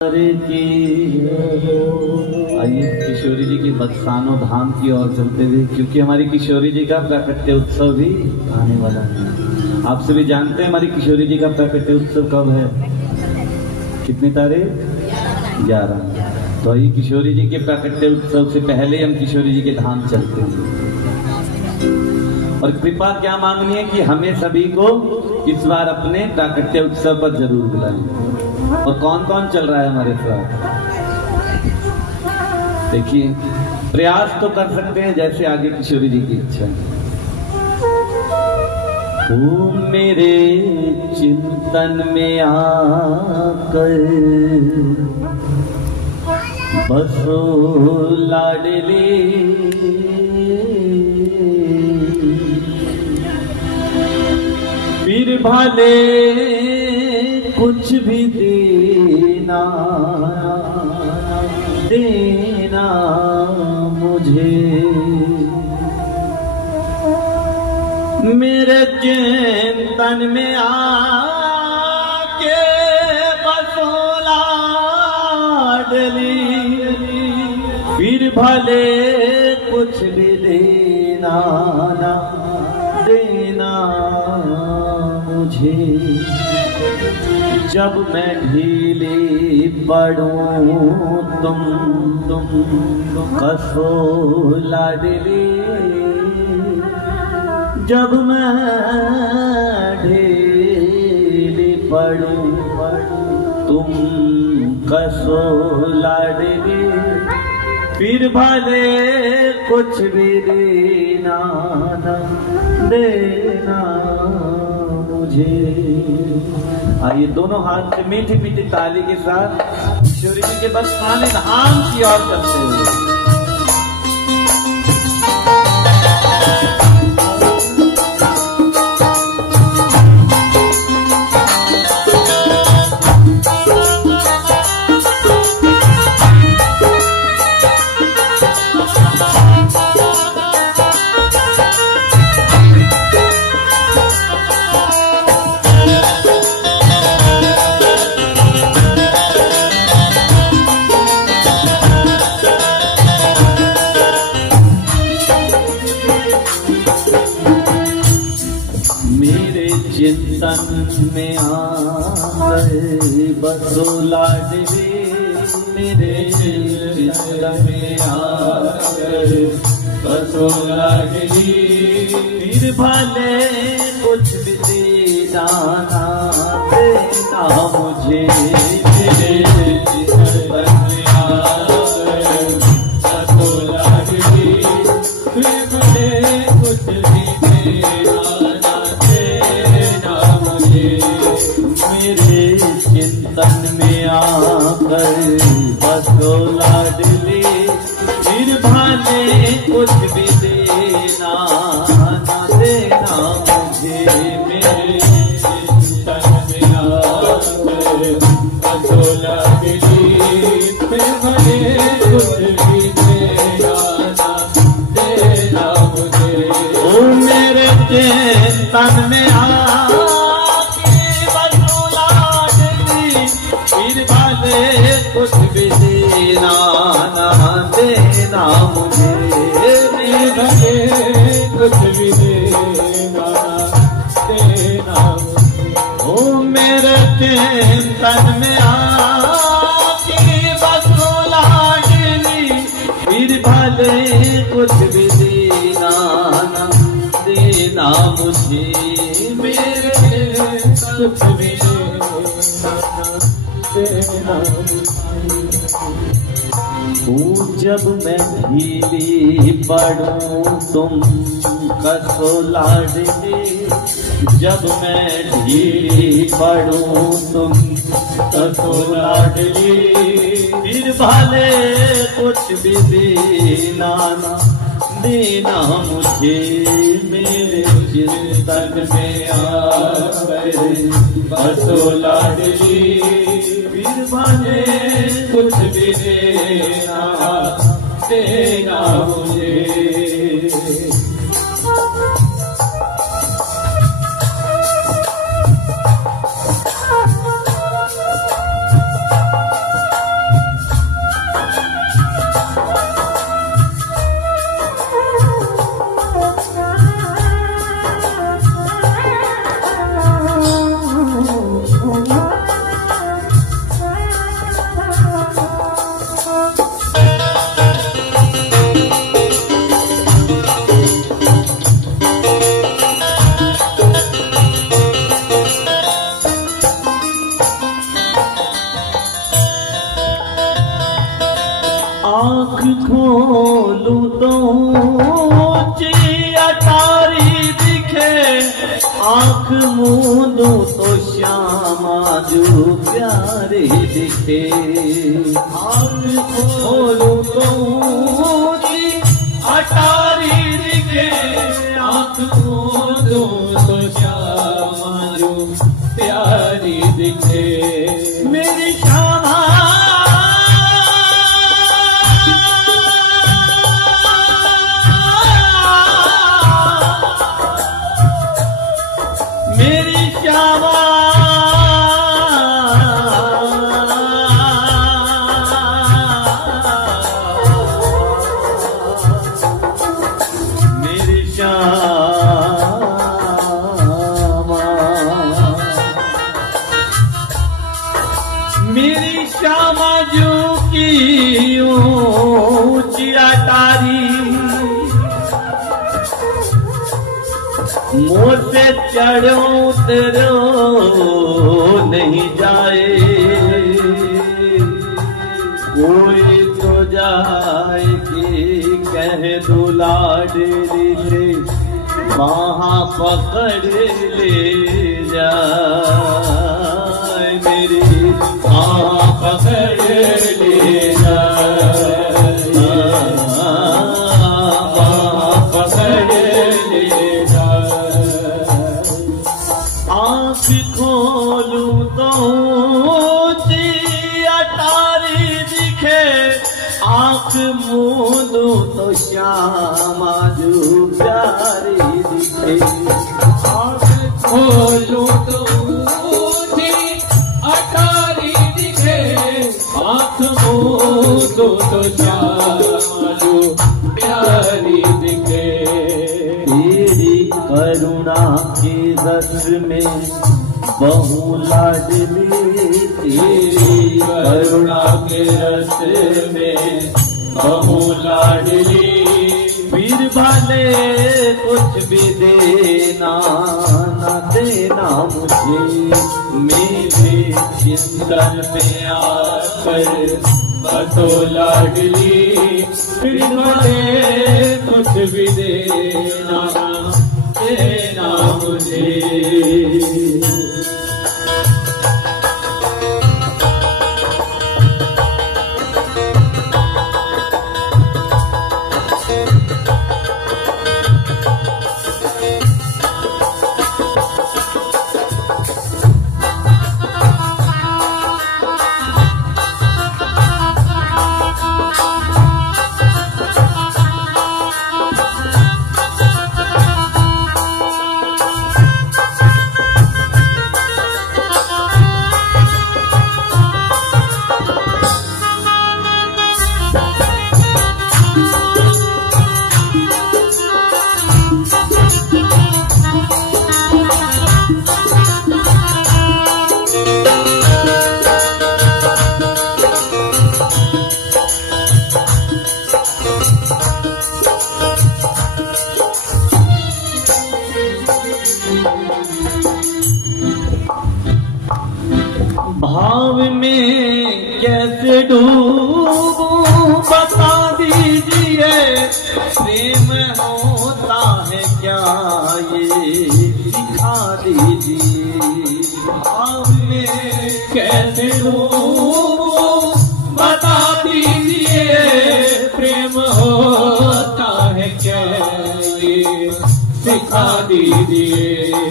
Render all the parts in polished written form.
की आइए किशोरी जी की बरसानो धाम की ओर चलते हुए, क्योंकि हमारी किशोरी जी का प्राकट्य उत्सव भी आने वाला है। आप सभी जानते हैं हमारी किशोरी जी का प्राकट्य उत्सव कब है, कितनी तारीख? 11। तो आइए किशोरी जी के प्राकट्य उत्सव से पहले हम किशोरी जी के धाम चलते हैं और कृपा क्या मांगनी है कि हमें सभी को इस बार अपने प्राकट्य उत्सव पर जरूर बुलाएं। और कौन कौन चल रहा है हमारे साथ, देखिए प्रयास तो कर सकते हैं जैसे आगे किशोरी जी की इच्छा है। ओ मेरे चिंतन में आकर बसो लाडली, फिर भले कुछ भी देना देना मुझे, मेरे चिंतन में आके बसो लाडली, फिर भले कुछ भी देना ना देना मुझे। जब मैं ढीली पड़ूं तुम कसो लाडली, जब मैं ढीली पड़ूं तुम कसो लाडली, फिर भले कुछ भी देना न देना मुझे। आइए दोनों हाथ से मीठी मीठी ताली के साथ किशोरी जी के बरसाने धाम की ओर चलते हुए चिंतन में आए बसो लाडली, मेरे चिंतन में आए बसो लाडली, फिर भले कुछ भी देना ना देना मुझे, मेरे चिंतन में आए बसो लाडली, फिर भले कुछ भी देना मेरे चिंतन में आकर बसो लाडली, फिर भले कुछ भी देना ना देना मुझे, मेरे चिंतन में आकर बसो लाडली, फिर भले कुछ भी देना ना देना मुझे। ओ मेरे चिंतन में कुछ भी देना ना देना मुझे, भले कुछ भी देना देना मुझे। ओ मेरे चिंतन में आके बसो लाडली, फिर भले कुछ भी देना ना देना मुझे, मेरे कुछ भी जब मैं ढीली पड़ूं तुम कसो लाडली, जब मैं ढीली पड़ूं तुम कसो लाडली, फिर भले कुछ भी देना ना देना मुझे, मेरे चिंतन में आकर बसो लाडली, फिर भले कुछ भी देना देना मुझे। आँख खोलूं तो ऊंची अटारी दिखे, आँख मूंदूं तो श्यामा जो प्यारे दिखे। आँख खोलूं तो ऊंची अटारी दिखे, आँख मूंदूं तो श्यामा जो प्यारी दिखे। मेरी श्यामा मेरी श्यामा मेरी श्यामा मेरी श्यामा जो की ऊंची अटारी, मुँह से चढ़ो उतरो नहीं जाए, कोई तो जाए कि कह दो लाडली ले वहाँ पकड़ ले जाए, मेरी वहाँ पकड़ ले जाए, वहाँ पकड़ ले जाए। आँख खोलूं तो ऊंची अटारी दिखे, आँख मूंदूं तो श्यामा जो प्यारी दिखे। आँख खोलूं तो ऊंची अटारी दिखे, आँख मूंदूं तो श्यामा जो प्यारी दिखे। तेरी करुणा के रस में बहु लाडली, तेरी करुणा के रस में बहु लाडली, वीर भले कुछ भी देना न देना मुझे, मेरे चिंतन में आकर बसो लाडली, वीर भले कुछ भी देना देना मुझे। भाव में कैसे डूबूं बता दीजिए, प्रेम होता है क्या ये सिखा दीजिए। भाव में कैसे डूबूं बता दीजिए, प्रेम होता है क्या ये सिखा दीजिए।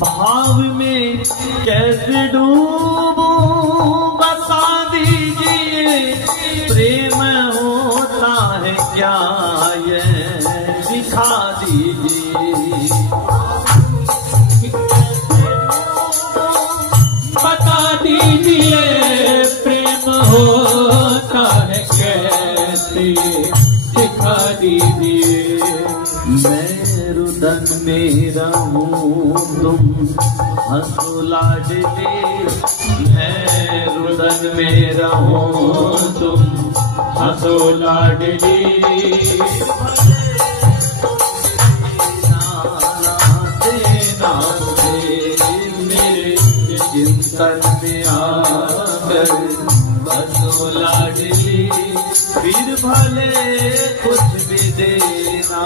भाव में कैसे डूबूं बता दीजिए, प्रेम होता है क्या ये सिखा दीजिए। बता दीजिए प्रेम होता है कैसे सिखा दीजिए। मैं रुदन में रहूं तुम हंसो लाडली, मैं रुदन में रहूं तुम हंसो लाडली। देना मेरे चिंतन में आकर बसो लाडली। फिर भले कुछ भी देना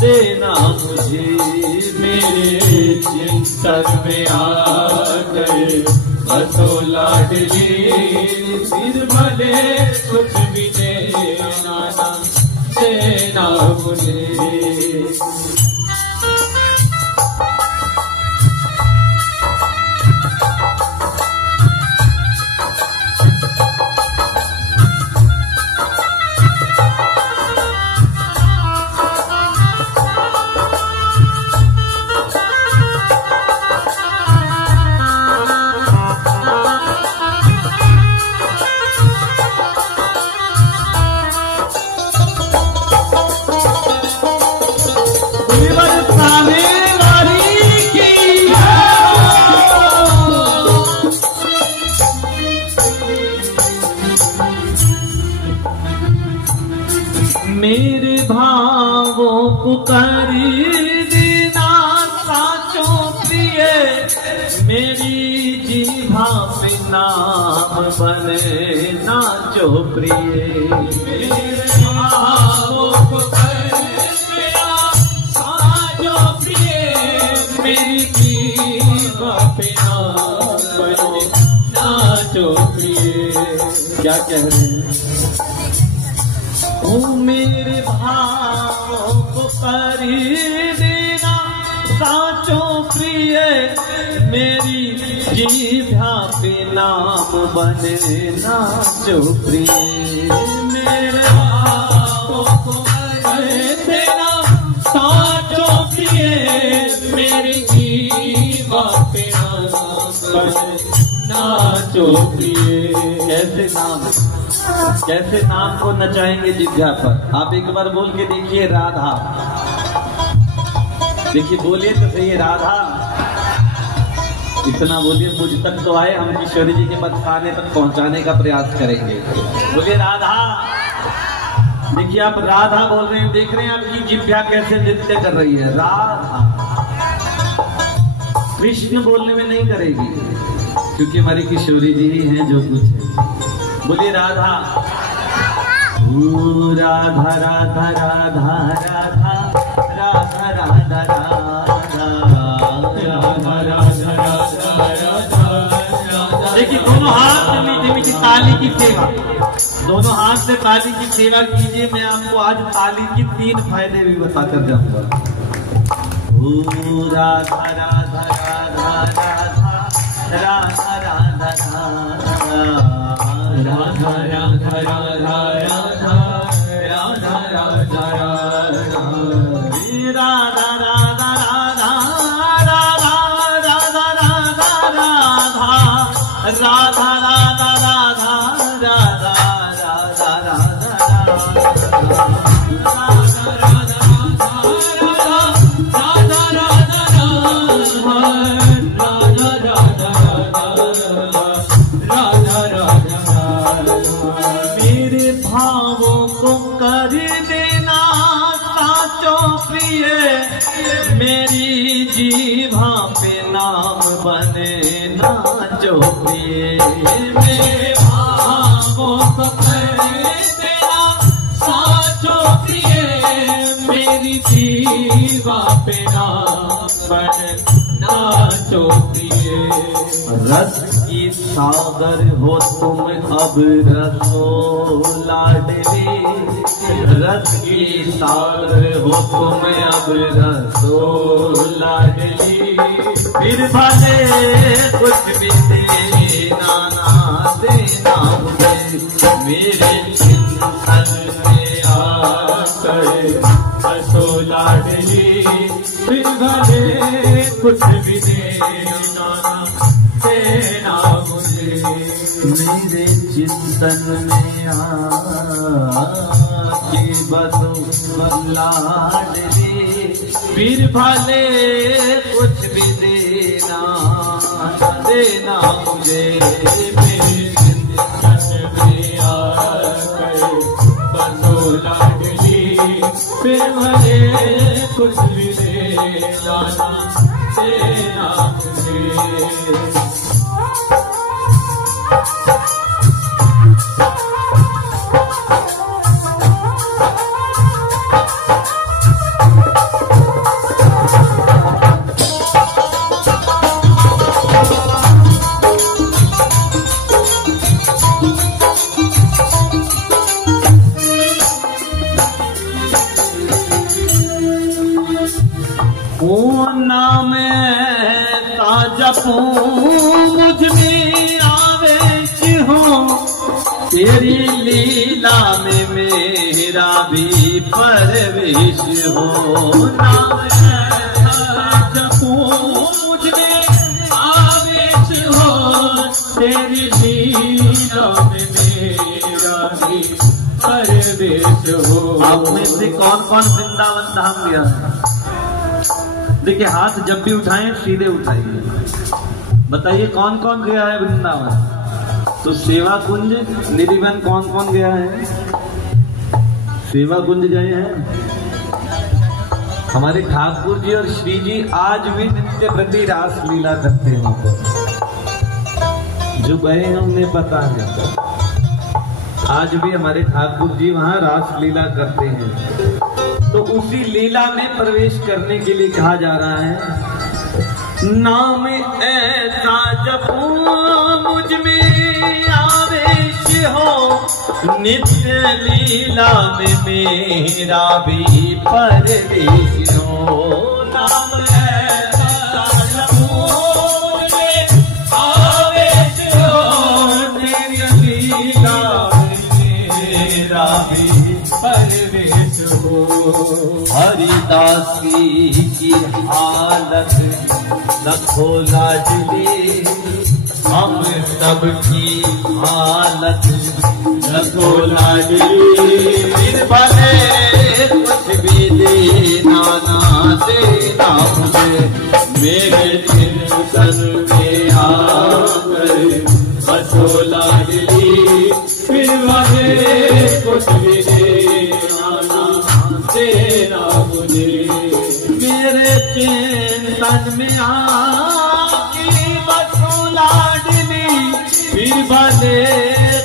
देना मुझे। मेरे चिंतन में आ गए बसो लाडली, फिर भले कुछ भी देना देना मुझे। मेरे भावों को कर देना साचों प्रिय, मेरी जीभा पे नाम बने नाचो प्रिय। मेरे भावों को कर देना साचों प्रिय, मेरी जीभा पे नाम बने नाचो प्रिय। क्या कह रहे हैं? मेरे भावों को कर देना साचों प्रिय, मेरी जीभा पे नाम बने नाचो प्रिय। मेरे भावों को कर देना साचों प्रिय, मेरी जीभा पे नाम बने नाचो प्रिय। कैसे नाम को नचाएंगे जिह्वा पर? आप एक बार बोल के देखिए राधा। देखिए बोलिए तो सही, राधा। इतना बोलिए, मुझ तक तो आए, हम किशोरी जी के बदखाने तक पहुंचाने का प्रयास करेंगे। बोलिए राधा। देखिए आप राधा बोल रहे हैं, देख रहे हैं आपकी जिह्वा कैसे नृत्य कर रही है। राधा कृष्ण बोलने में नहीं करेगी, क्योंकि हमारी किशोरी जी ही हैं जो कुछ है। बोलिए राधा। राधा राधा राधा राधा राधा राधा राधा। देखिए दोनों हाथ से मीठी मीठी ताली की सेवा, दोनों हाथ से ताली की सेवा कीजिए। मैं आपको आज ताली की 3 फायदे भी बताकर जाऊंगा। राधा राधा राधा राधा राधा राधा राधा राधा राधा राधा राधा राधा राधा राधा राधा राधा राधा राधा मेरे भावों को कर देना साचों प्रिय, मेरी जीभा पे नाम बने नाचो प्रिय। मेरे भावों को कर देना साचो प्रिय, मेरी जीवा पे नाम बने नाचो प्रिय। रस की सागर हो तुम अब रसो लाडली, रस की सागर हो तुम अब रसो लाडली। फिर भले कुछ भी देना ना देना मुझे, मेरे चिंतन में आकर बसो लाडली। फिर भले कुछ भी देना देना मुझे, मेरे चिंतन में आके बसो लाडली। फिर भले कुछ भी देना देना मुझे, मेरे चिंतन में आकर बसो लाडली। फिर भले कुछ भी देना देना मुझे। जपूं मुझ में आवेश हो, तेरी लीला में मेरा भी परवेश हो। नाम ऐसा जपूं मुझ में आवेश हो, तेरी लीला में मेरा भी परवेश हो। आप में से कौन कौन वृंदावन धाम गया है? देखिए, हाथ जब भी उठाएं सीधे उठाइए। बताइए कौन कौन गया है वृंदावन? तो सेवा कुंज निधिवन कौन कौन गया है? सेवा कुंज गए हैं। हमारे ठाकुर जी और श्री जी आज भी नित्य प्रति रास लीला करते हैं। वहां पर जो गए हैं उन्हें पता है, आज भी हमारे ठाकुर जी वहां रास लीला करते हैं। तो उसी लीला में प्रवेश करने के लिए कहा जा रहा है, नाम ऐसा जपूं मुझ में आवेश हो, नित्य लीला में मेरा भी परवेश हो। नाम ऐसा जपूं मुझ में आवेश हो, नित्य लीला में मेरा भी परवेश हो। हरिदासी की हालत रखो लाडली, हम सब की हालत रखो लाडली। फिर भले कुछ भी देना ना देना मुझे, मेरे चिंतन में आकर बसो लाडली। फिर भले कुछ भी देना मुझे, मेरे चिंतन में आके बसो लाडली। फिर भले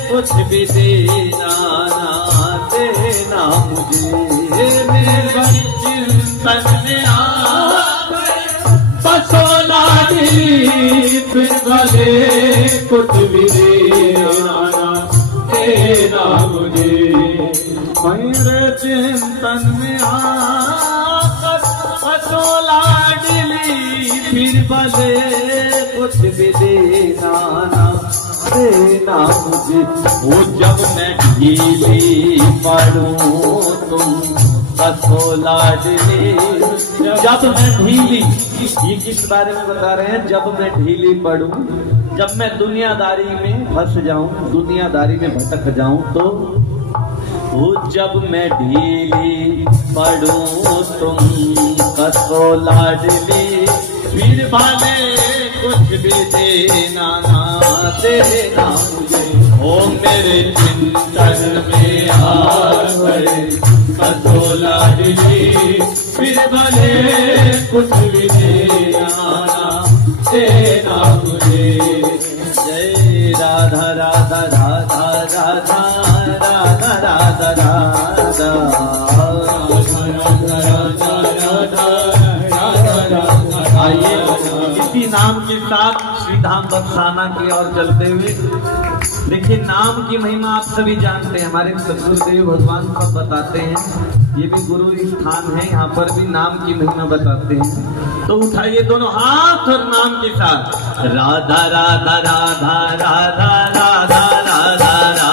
कुछ भी देना ना देना मुझे, मेरे चिंतन में आके बसो लाडली। फिर भले कुछ भी देना ना देना मुझे, मेरे चिंतन में आकर बसो लाडली। फिर भले कुछ भी देना ना देना मुझे। वो जब मैं ढीली पड़ूं तुम बसो लाडली। जब मैं ढीली, ये किस बारे में बता रहे हैं? जब मैं ढीली पड़ूं, जब मैं दुनियादारी में फंस जाऊं, दुनियादारी में भटक जाऊं, तो वो जब मैं ढीली पड़ूं तुम कसो लाडली। फिर भले कुछ भी देना ना देना मुझे, ओ मेरे चिंतन में आकर कसो लाडली। फिर भले कुछ भी देना ना देना मुझे। जय राधा राधा राधा राधा राधा राधा राधा राधा। आइए इसी नाम के साथ श्रीधाम बरसाना की ओर चलते हुए, देखिए नाम की महिमा आप सभी जानते हैं। हमारे सदगुरुदेव भगवान सब बताते हैं, ये भी गुरु स्थान है, यहाँ पर भी नाम की महिमा बताते हैं। तो उठाइए दोनों हाथ और नाम के साथ, राधा राधा राधा राधा राधा राधा राधा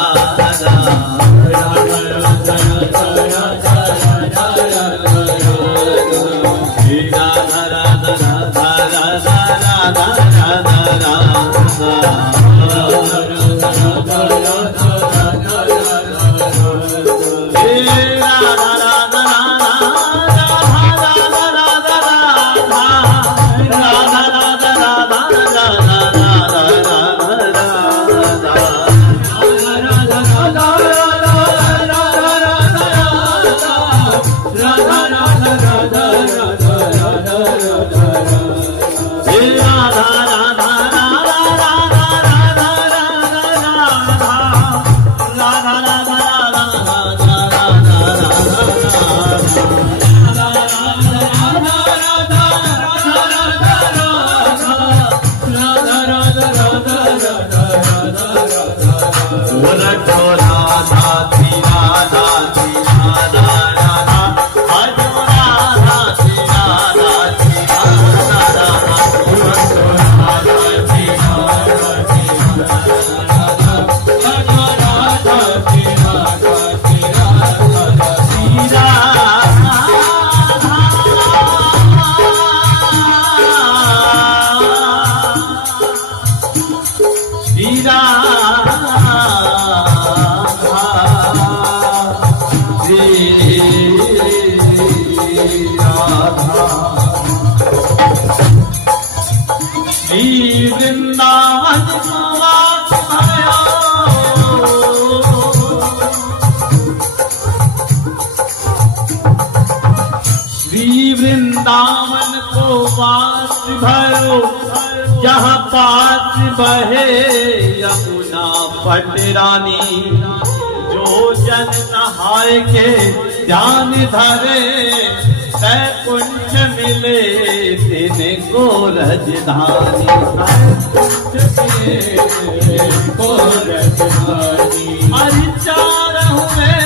वृंदावन को वास भरो, जहाँ पास बहे यमुना पटरानी। जो जन नहाए के ध्यान धरे, वैकुंठ मिले दिन को रजधानी। को रजधानी हरि चारहु में,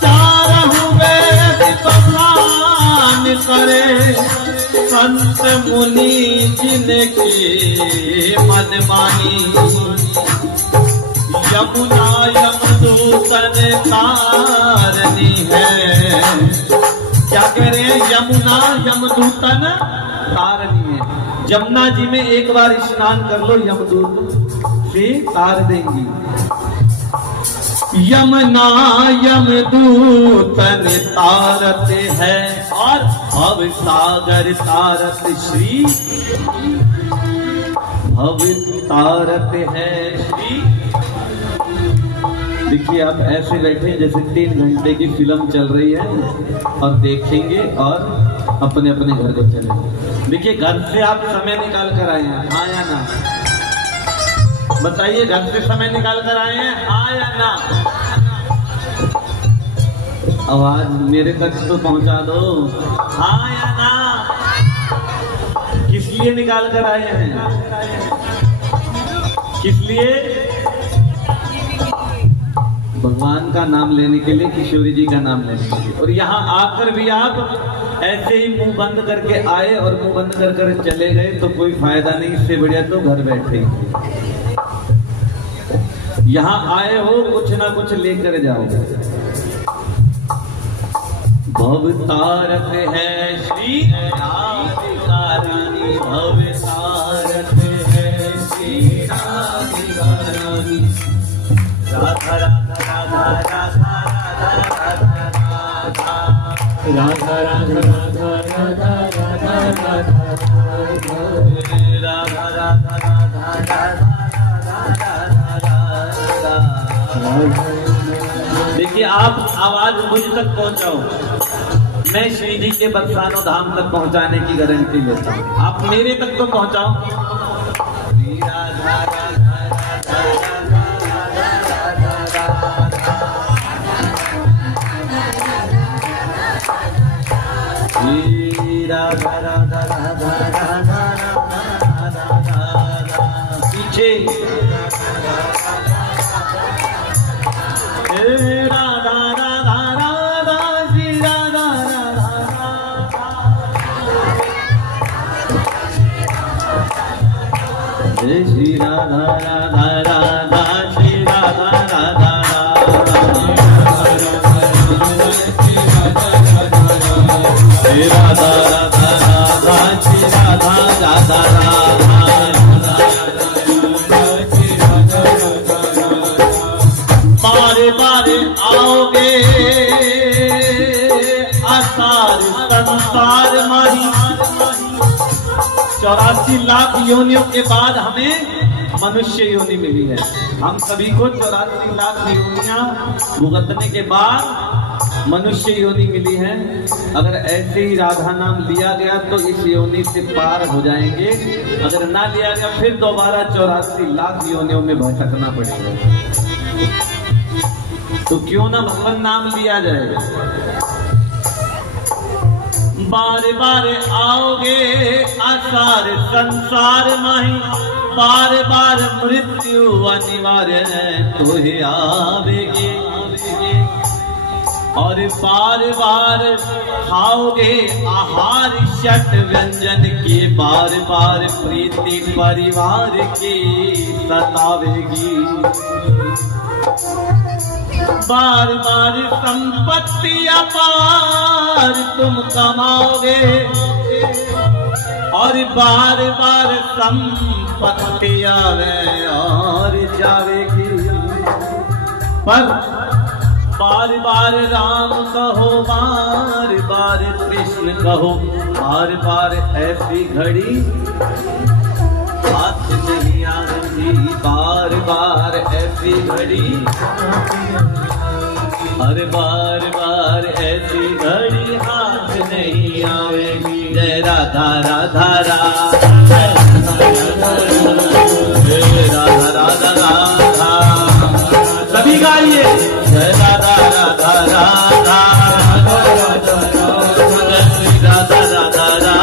चारहु वेद भगवान करे, संत मुनि जिनके मन मानी। यमुना यमदूतन तारनी है, क्या कह रहे हैं? यमुना यमदूतन तारनी है। यमुना जी में एक बार स्नान कर लो, यमदूत से तार देंगी। यमुना यमदूतन तारते हैं, और भव सागर तारत श्री, भव तारत है श्री। देखिए आप ऐसे बैठे जैसे 3 घंटे की फिल्म चल रही है, और देखेंगे और अपने अपने घर को चले। देखिए घर से आप समय निकाल कर आए हैं, हाँ या ना? बताइए, घर से समय निकाल कर आए हैं, हाँ या ना? आवाज मेरे तक तो पहुंचा दो, हाँ या ना? किस लिए निकाल कर आए हैं? किस लिए? भगवान का नाम लेने के लिए, किशोरी जी का नाम लेने के लिए। और यहाँ आकर भी आप ऐसे ही मुंह बंद करके आए और मुंह बंद कर कर चले गए तो कोई फायदा नहीं। इससे बढ़िया तो घर बैठे। यहाँ आए हो, कुछ ना कुछ लेकर जाओगे। भव तारक है श्री राधिका रानी, भव तारक है श्री राधिका रानी। राधा राधा राधा राधा राधा राधा राधा राधा राधा राधा राधा। देखिए आप आवाज मुझ तक पहुंचाओ, मैं श्री जी के बरसानो धाम तक पहुंचाने की गारंटी लेता हूँ। आप मेरे तक तो पहुंचाओ। राधा राधा राधा राधा राधा पीछे राधा राधा राधा श्री राधा राधा श्री राधा राधा राधा श्री राधा राधा राधा राधा राधा श्री राधा राधा बारे बारे आओगे आसार संसार माही। 84 लाख योनियों के बाद हमें मनुष्य योनि मिली है। हम सभी को 84 लाख योनियां भुगतने के बाद मनुष्य योनि मिली है। अगर ऐसे ही राधा नाम लिया गया तो इस योनि से पार हो जाएंगे। अगर ना लिया गया फिर दोबारा 84 लाख योनियों में भटकना पड़ेगा। तो क्यों ना भगवान नाम लिया जाएगा। बार बार आओगे आसार संसार माही, बार बार मृत्यु अनिवार्य है तो ही आवेगी। और बार बार खाओगे आहार षट व्यंजन के, बार बार प्रीति परिवार की सतावेगी। बार बार संपत्ति अपार तुम कमाओगे, और बार बार संपत्ति आवे और जावेगी। पर बार बार राम कहो, बार बार कृष्ण कहो, बार बार ऐसी घड़ी हाथ नहीं आती। बार बार ऐसी ऐसी घड़ी, हर बार बार ऐसी घड़ी हाथ नहीं आएगी। जय राधा राधा राधा, राधा राधा राधा, सभी गाइए। जय राधा राधा राधा, राधा राधा राधा,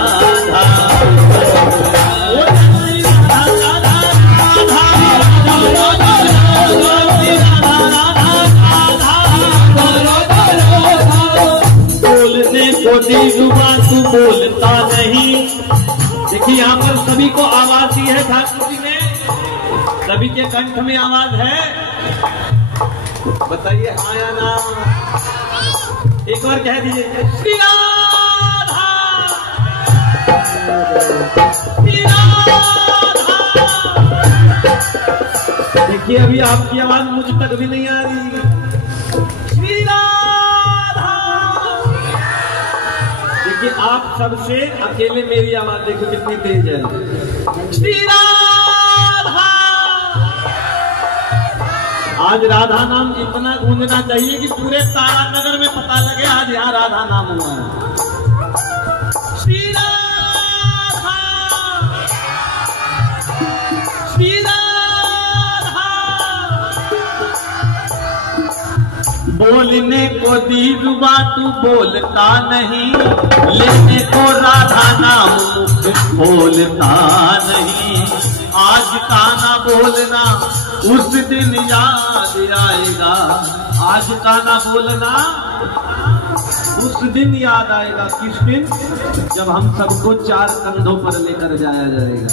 बोलने को दी जुबान तू बोलता नहीं। देखिए यहाँ पर सभी को आवाज दी है ठाकुर जी ने, सभी के कंठ में आवाज है। बताइए आया ना, एक बार कह दीजिए श्री राधा, श्री राधा। देखिए अभी आपकी आवाज मुझ तक भी नहीं आ रही। श्री राधा, देखिए आप सबसे अकेले मेरी आवाज देखो कितनी तेज है। श्री राधा, आज राधा नाम इतना गूंजना चाहिए कि पूरे तारानगर में पता लगे आज यहाँ राधा नाम हुआ है। श्री राधा, श्री राधा। बोलने को दी जुबान तू बोलता नहीं, लेने को राधा नाम बोलता नहीं। आज का ना बोलना उस दिन याद आएगा, आज का ना बोलना उस दिन याद आएगा। किस दिन? जब हम सबको चार कंधों पर लेकर जाया जाएगा।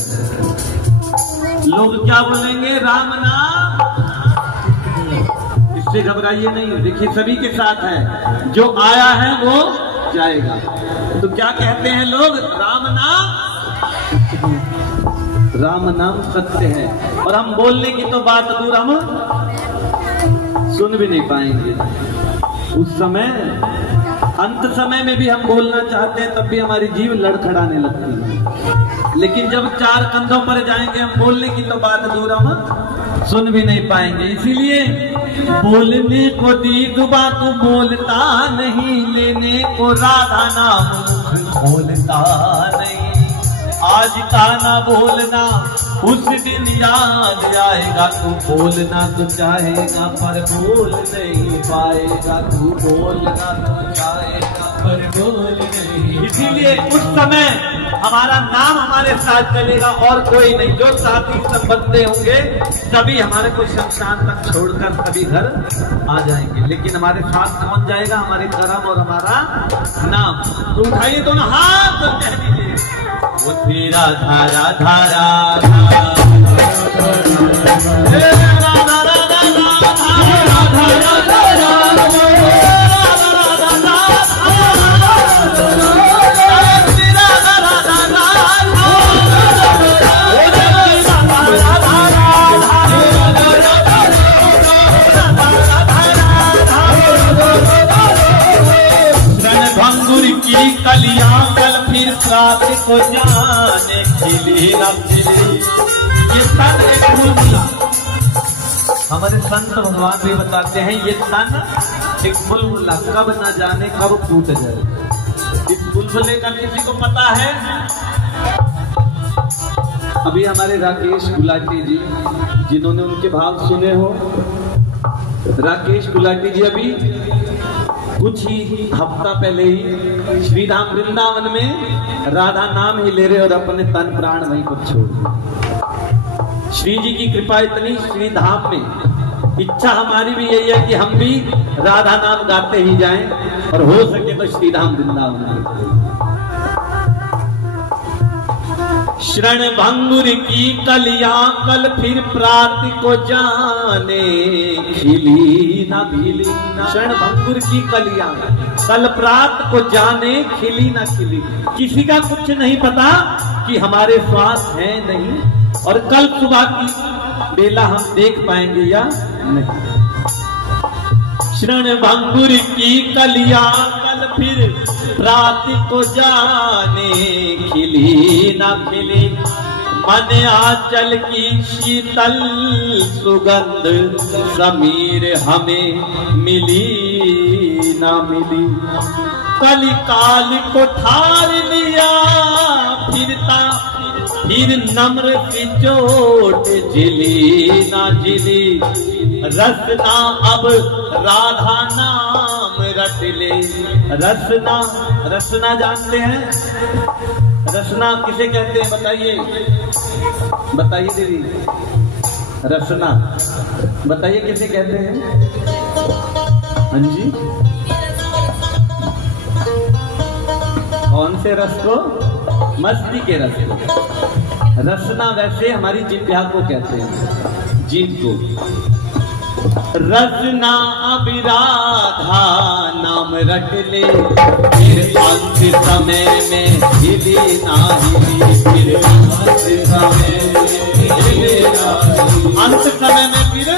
लोग क्या बोलेंगे? राम नाम। इससे घबराइए नहीं, देखिए सभी के साथ है, जो आया है वो जाएगा। तो क्या कहते हैं लोग? राम नाम, राम नाम सत्य है। और हम बोलने की तो बात दूर, हम सुन भी नहीं पाएंगे। उस समय अंत समय में भी हम बोलना चाहते हैं, तब भी हमारी जीभ लड़खड़ाने लगती है। लेकिन जब चार कंधों पर जाएंगे, हम बोलने की तो बात दूर, हम सुन भी नहीं पाएंगे। इसीलिए बोलने को दी जुबान तू बोलता नहीं, लेने को राधा नाम बोलता नहीं। आज का ना बोलना उस दिन याद आएगा। तू बोलना तो चाहेगा पर बोल नहीं पाएगा, तू बोलना तो चाहेगा पर बोल नहीं। इसीलिए उस समय हमारा नाम हमारे साथ चलेगा और कोई नहीं। जो साथी संबंधी होंगे सभी हमारे को शमशान तक छोड़कर सभी घर आ जाएंगे, लेकिन हमारे साथ कौन जाएगा? हमारे कर्म और हमारा नाम। तो उठाइए दोनों हाथ और कह दीजिए वो तेरा धारा धारा कलियां कल फिर रात को जाने खिली न खिली। ये तन एक बुलबुला, हमारे संत भगवान भी बताते हैं ये तन एक बुलबुला कब न जाने कब टूट जाए। इस बुलबुले का किसी को पता है? अभी हमारे राकेश गुलाटी जी, जिन्होंने उनके भाव सुने हो, राकेश गुलाटी जी अभी कुछ ही हफ्ता पहले ही श्रीधाम वृंदावन में राधा नाम ही ले रहे और अपने तन प्राण वहीं पर छोड़ दिए। श्री जी की कृपा इतनी श्रीधाम में, इच्छा हमारी भी यही है कि हम भी राधा नाम गाते ही जाएं और हो सके तो श्रीधाम वृंदावन में। शरण भंगुर की कलियां कल फिर प्रात को जाने खिली ना खिली। शरण भंगुर की कलियां कल प्रात को जाने खिली ना खिली। किसी का कुछ नहीं पता कि हमारे श्वास है नहीं और कल सुबह की बेला हम देख पाएंगे या नहीं। शरण भंगुर की कलियां कल फिर रात को जाने खिली ना खिली। मन आंचल की शीतल सुगंध समीर हमें मिली ना मिली। कली काल को ठार लिया फिर नम्र की चोट झिली ना झिली। रसना अब राधा नाम रट ले। रसना जानते हैं? रसना किसे कहते हैं बताइए, बताइए दीदी। रसना बताइए किसे कहते हैं? हाँ जी, कौन से रस को? मस्ती के रस को। रसना वैसे हमारी जिह्वा को कहते हैं, जीभ को। रसना अभिराधा नाम रट ले फिर अंत समय में हिली ना हिली। फिर अंत समय में फिर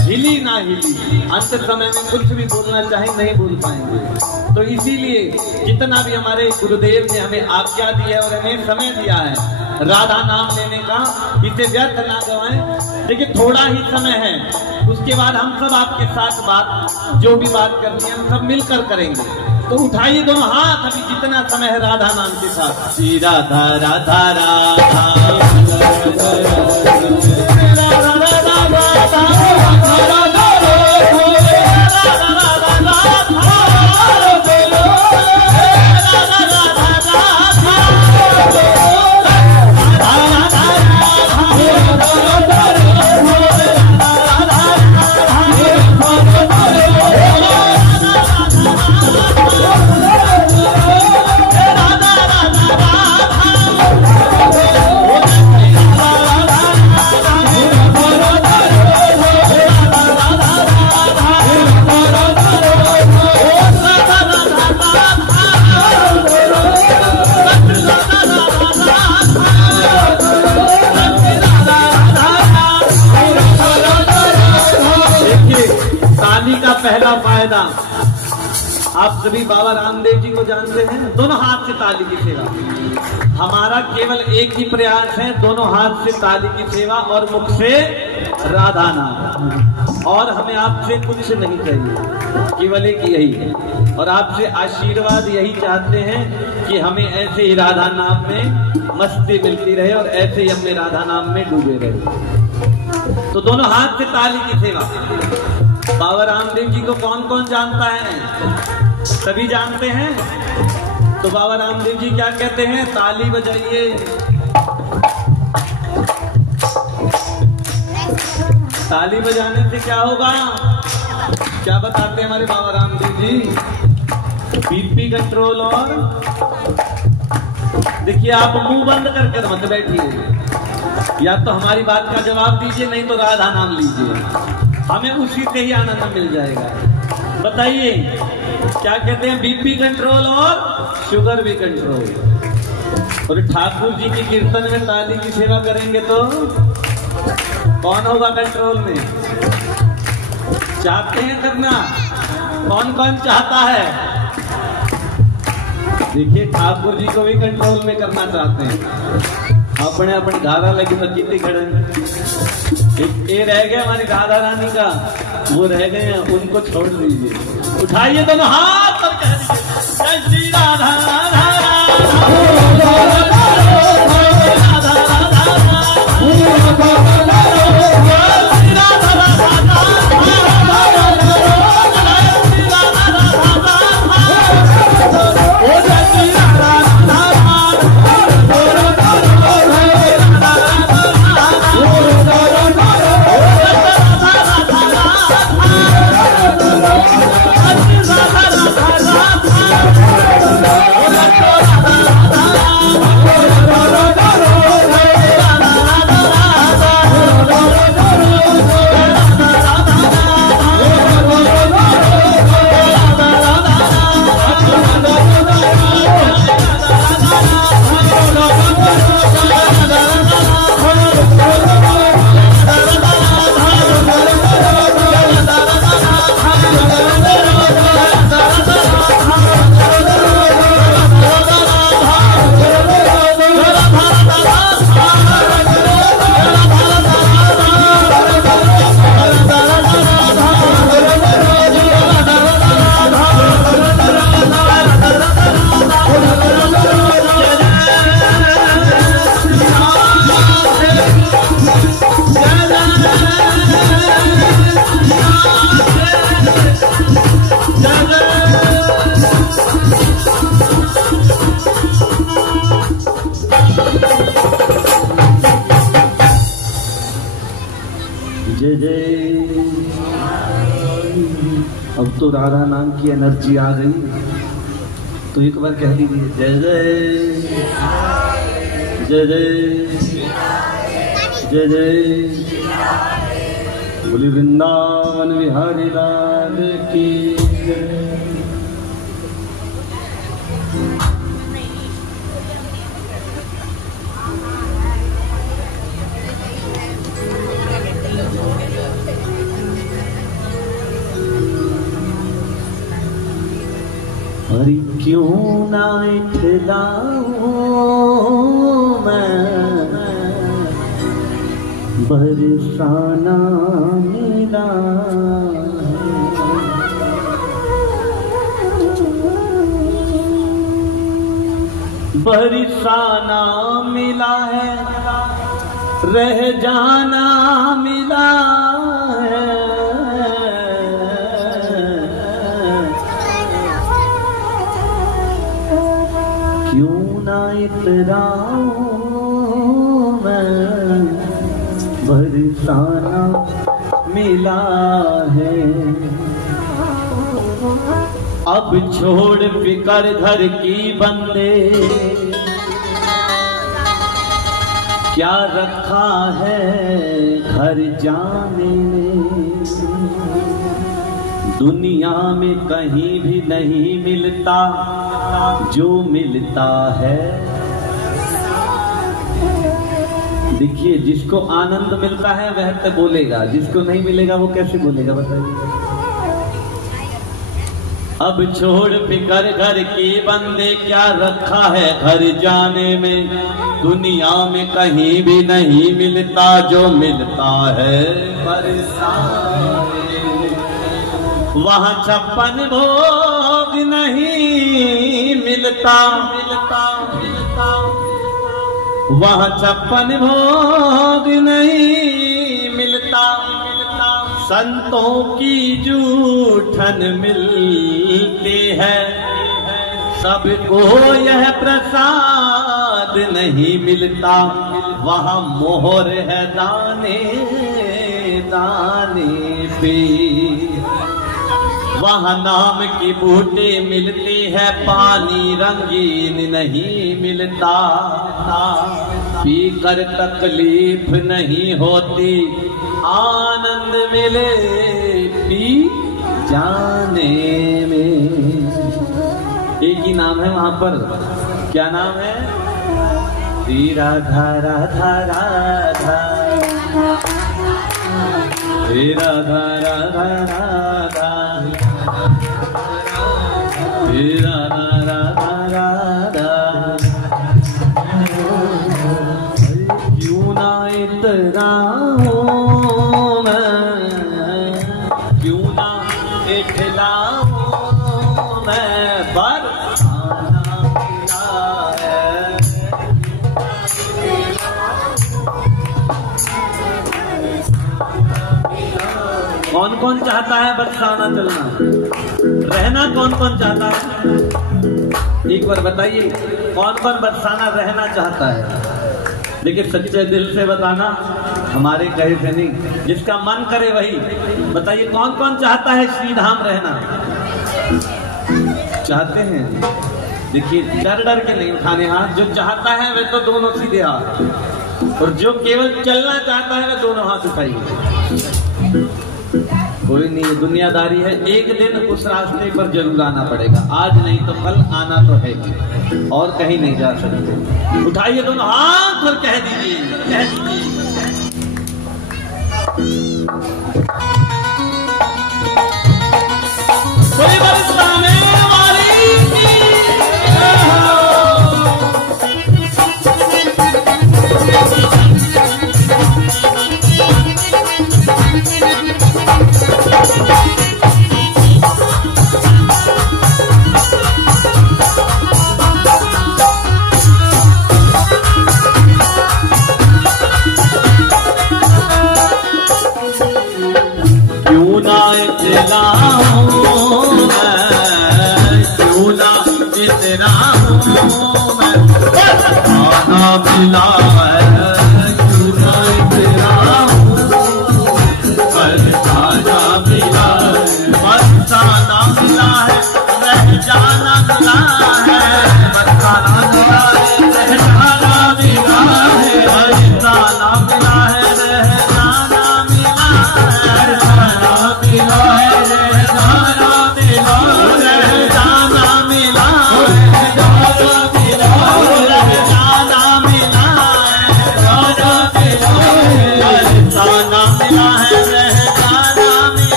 हिली ना हिली। अंत समय में कुछ भी बोलना चाहे नहीं बोल पाएंगे। तो इसीलिए जितना भी हमारे गुरुदेव ने हमें आज्ञा दी है और हमें समय दिया है राधा नाम लेने का, इसे व्यर्थ ना गवाएं। देखिए थोड़ा ही समय है, उसके बाद हम सब आपके साथ बात जो भी बात करनी है हम सब मिलकर करेंगे। तो उठाइए दोनों हाथ, अभी जितना समय है राधा नाम के साथ। श्री राधा राधा राधा पहला फायदा। आप सभी बाबा रामदेव जी को जानते हैं, दोनों हाथ से ताली की सेवा। हमारा केवल एक ही प्रयास है, दोनों हाथ से ताली की सेवा और मुख से राधा नाम। और हमें आपसे कुछ नहीं चाहिए, केवल एक यही है। और आपसे आशीर्वाद यही चाहते हैं कि हमें ऐसे ही राधा नाम में मस्ती मिलती रहे और ऐसे ही हमें राधा नाम में डूबे रहे। तो दोनों हाथ से ताली की सेवा। बाबा रामदेव जी को कौन कौन जानता है? सभी जानते हैं। तो बाबा रामदेव जी क्या कहते हैं? ताली बजाइए। ताली बजाने से क्या होगा? क्या बताते हैं हमारे बाबा रामदेव जी? BP control. और देखिए आप मुंह बंद करके मत बैठिए, या तो हमारी बात का जवाब दीजिए, नहीं तो राधा नाम लीजिए, हमें उसी से ही आनंद मिल जाएगा। बताइए क्या कहते हैं? बीपी कंट्रोल और शुगर भी कंट्रोल। और ठाकुर जी के कीर्तन में ताली की सेवा करेंगे तो कौन होगा कंट्रोल में? चाहते हैं करना? कौन कौन चाहता है? देखिए ठाकुर जी को भी कंट्रोल में करना चाहते हैं। अपने अपने धारा लगी तो कितनी खड़े। एक ये रह गया हमारी राधा रानी का, वो रह गए हैं, उनको छोड़ दीजिए। उठाइए दोनों हाथ और कह दीजिए जय श्री राधा राधा राधा जय जय। अब तो राधा नाम की एनर्जी आ गई, तो एक बार कह दीजिए जय जय जय जय जय जय। बोली वृंदावन बिहारी लाल की जय। अरे क्यों ना इठलाऊं मैं बरसाना मिला, बरसाना मिला है, रह जाना मिला है। क्यों ना इतराऊं मैं बरसाना मिला है। अब छोड़ फिकर घर की बंदे, क्या रखा है घर जाने में। दुनिया में कहीं भी नहीं मिलता जो मिलता है। देखिए, जिसको आनंद मिलता है वह तो बोलेगा, जिसको नहीं मिलेगा वो कैसे बोलेगा बताइए। अब छोड़ फिकर घर के बंदे, क्या रखा है घर जाने में। दुनिया में कहीं भी नहीं मिलता जो मिलता है बरसाने। वहाँ 56 भोग नहीं मिलता, वहाँ 56 भोग नहीं मिलता। संतों की जूठन मिलती है, सबको यह प्रसाद नहीं मिलता। वहाँ मोहर है दाने दाने पे, वहाँ नाम की बूटे मिलती है, पानी रंगीन नहीं मिलता। पीकर तकलीफ नहीं होती, आनंद मिले पी जाने में। एक ही नाम है वहां पर, क्या नाम है? श्री राधा राधा राधा, श्री राधा राधा राधा, श्री राधा राधा राधा। क्यों ना इतराऊं मैं, क्यों ना इठलाऊं मैं, बरसाना मिला है। कौन कौन चाहता है बरसाना चलना, रहना कौन कौन चाहता है? एक बार बताइए, कौन कौन बरसाना रहना चाहता है? लेकिन सच्चे दिल से बताना, हमारे कहे से नहीं, जिसका मन करे वही बताइए। कौन कौन चाहता है श्री धाम रहना? चाहते हैं? देखिए, डर डर के नहीं उठाने हाथ। जो चाहता है वह तो दोनों सीधे हाथ, और जो केवल चलना चाहता है वह दोनों हाथ उठाइए। कोई नहीं, दुनियादारी है, एक दिन उस रास्ते पर जरूर आना पड़ेगा। आज नहीं तो कल आना तो है ही, और कहीं नहीं जा सकते। उठाइए दोनों हाथ और कह दीजिए, कह दीजिए। कोई बरसाने वाली क्यों ना इतलाऊं मैं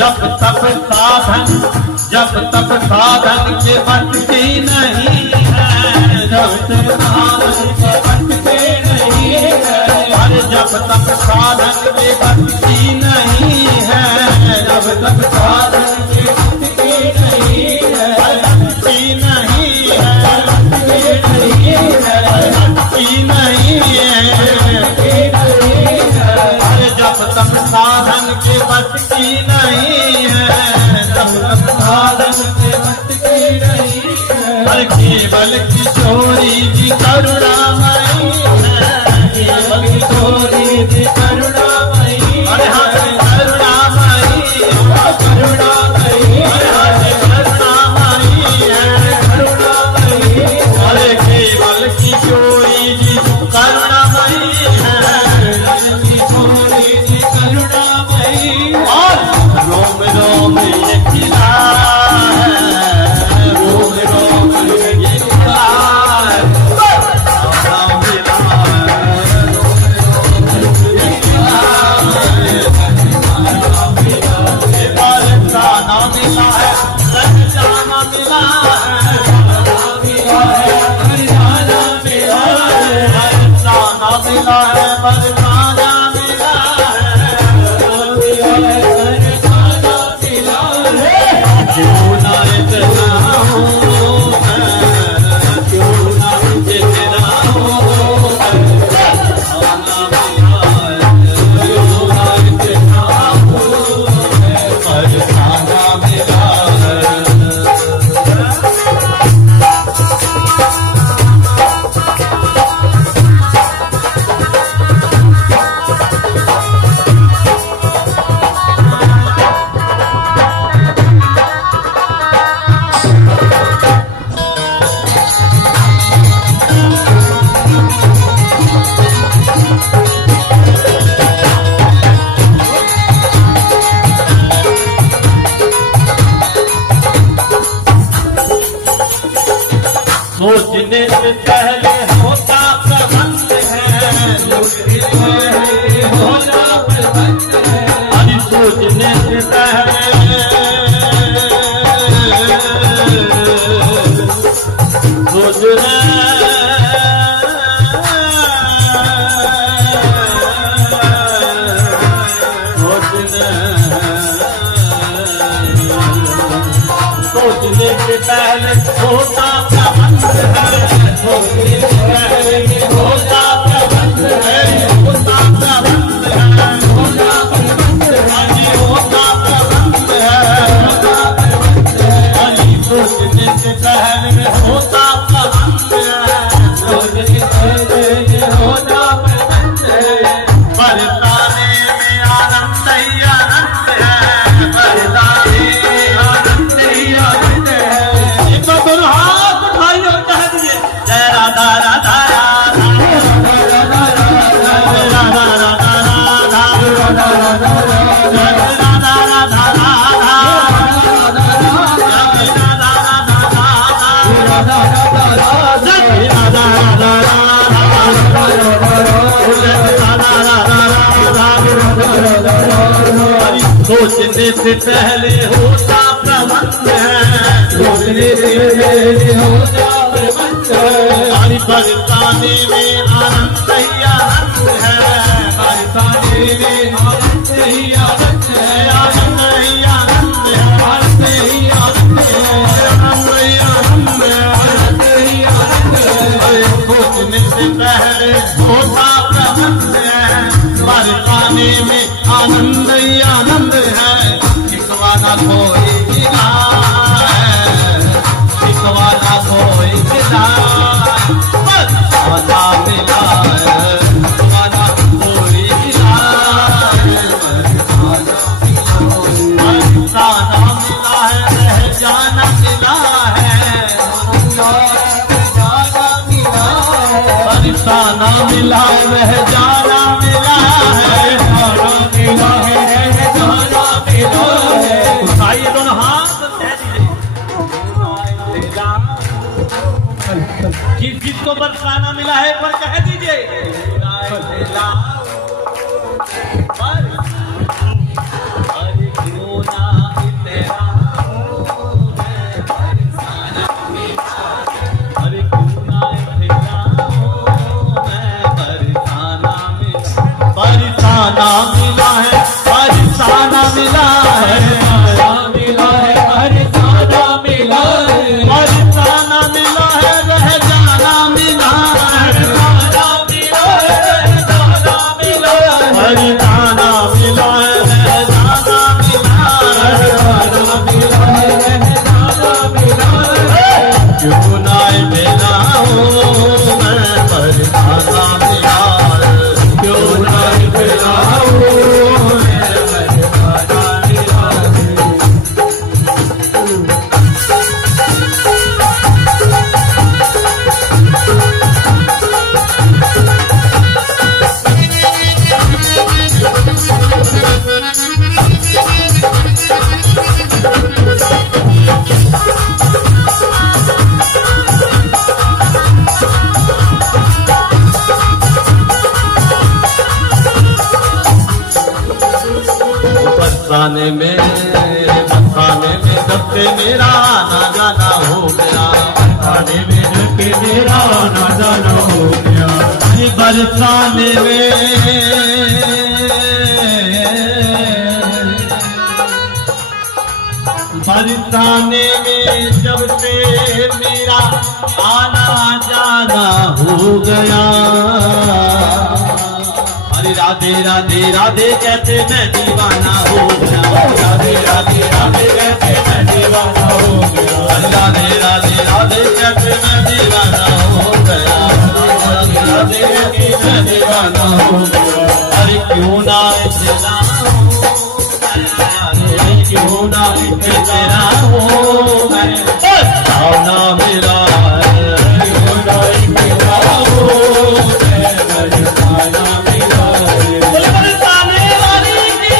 जब तक साधन के बस की नहीं है, जब तक साधन के बस की नहीं है, अरे जब तक साधन के बस की नहीं है, जब तक साधन के बस की नहीं है, बस की नहीं है, बस की नहीं है, अरे जब तक साधन के बस की नहीं है, जब तक साधन के बस की नहीं है, हर केवल किशोरी जी करुणामयी है, केवल किशोरी जी करुणामयी, अरे हाँ करुणामयी, करुणामयी, अरे हाँ करुणामयी है, करुणामयी, अरे केवल किशोरी जी करुणामयी है, किशोरी जी करुणामयी, और रोम रोम ये खिला है, रोम रोम ये खिला है, राम मिला है, रोम रोम ये खिला है, राम मिला है, बरसाना मिला है, रंजाना मिला है, मिला है, बरसाना मिला है, बरसाना मिला है, बरसाना मिला है, क्यों ना इतना हो, क्यों ना इतना हो, खाना मिला है, क्यों ना इतना हो, पर खाना मिला है। सोचने से पहले होता प्रबंध है, सोचने से पहले होता प्रबंध है, अरे सोचने से पहले, सोचने से पहले होता प्रबंध है, सोचने से पहले होता प्रबंध है, होता प्रबंध है, होता प्रबंध है, होता प्रबंध है, होता प्रबंध है, अरे सोचने से पहले होता प्रबंध है, सोचने से पहले होता प्रबंध है, बरसाने में आनंद ही आनंद है, बरसाने में आनंद ही आनंद है, एक दोनों हाथ उठाइए और कह दीजिए जय राधा राधा राधा, राधा राधा राधा, राधा राधा सोचने से पहले होता प्रबंध है, सोचने से पहले होता प्रबंध है, हरि बरसाने में आनंद ही आनंद है, बरसाने में आनंद ही आनंद है, आनंद ही आनंद है, आनंद ही आनंद है, आनंद ही आनंद है, आनंद ही आनंद है, सोचने से पहले होता प्रबंध है, बरसाने में आनंद ही आनंद है, इकवाना कोई गिला है, इकवाना कोई गिला है, बरसाना मिला है, इकवाना कोई गिला है, बरसाना मिला है, रह जाना मिला है, बरसाना मिला रह जाना मिला है, मिला है, जाना मिला है, उठाइए दोनों हाथ जिस जिसको बरसाना मिला है पर कह दीजिए पर क्यों ना खाने में जब से मेरा आना जाना हो गया, खाने में जब से मेरा आना जाना हो गया, बरसाने में जब से मेरा आना जाना हो गया। अरे राधे राधे राधे कहते मैं दीवाना हो गया, राधे राधे राधे कहते मैं दीवाना हो गया, राधे राधे राधे कहते मैं दीवाना हो गया, राधे राधे कहते मैं दीवाना हो गया। अरे क्यों ना इतना क्यों ना तेरा हो मैं भावना मेरा क्यों ना तेरा हो मैं भावना मेरा बरसाने वाली की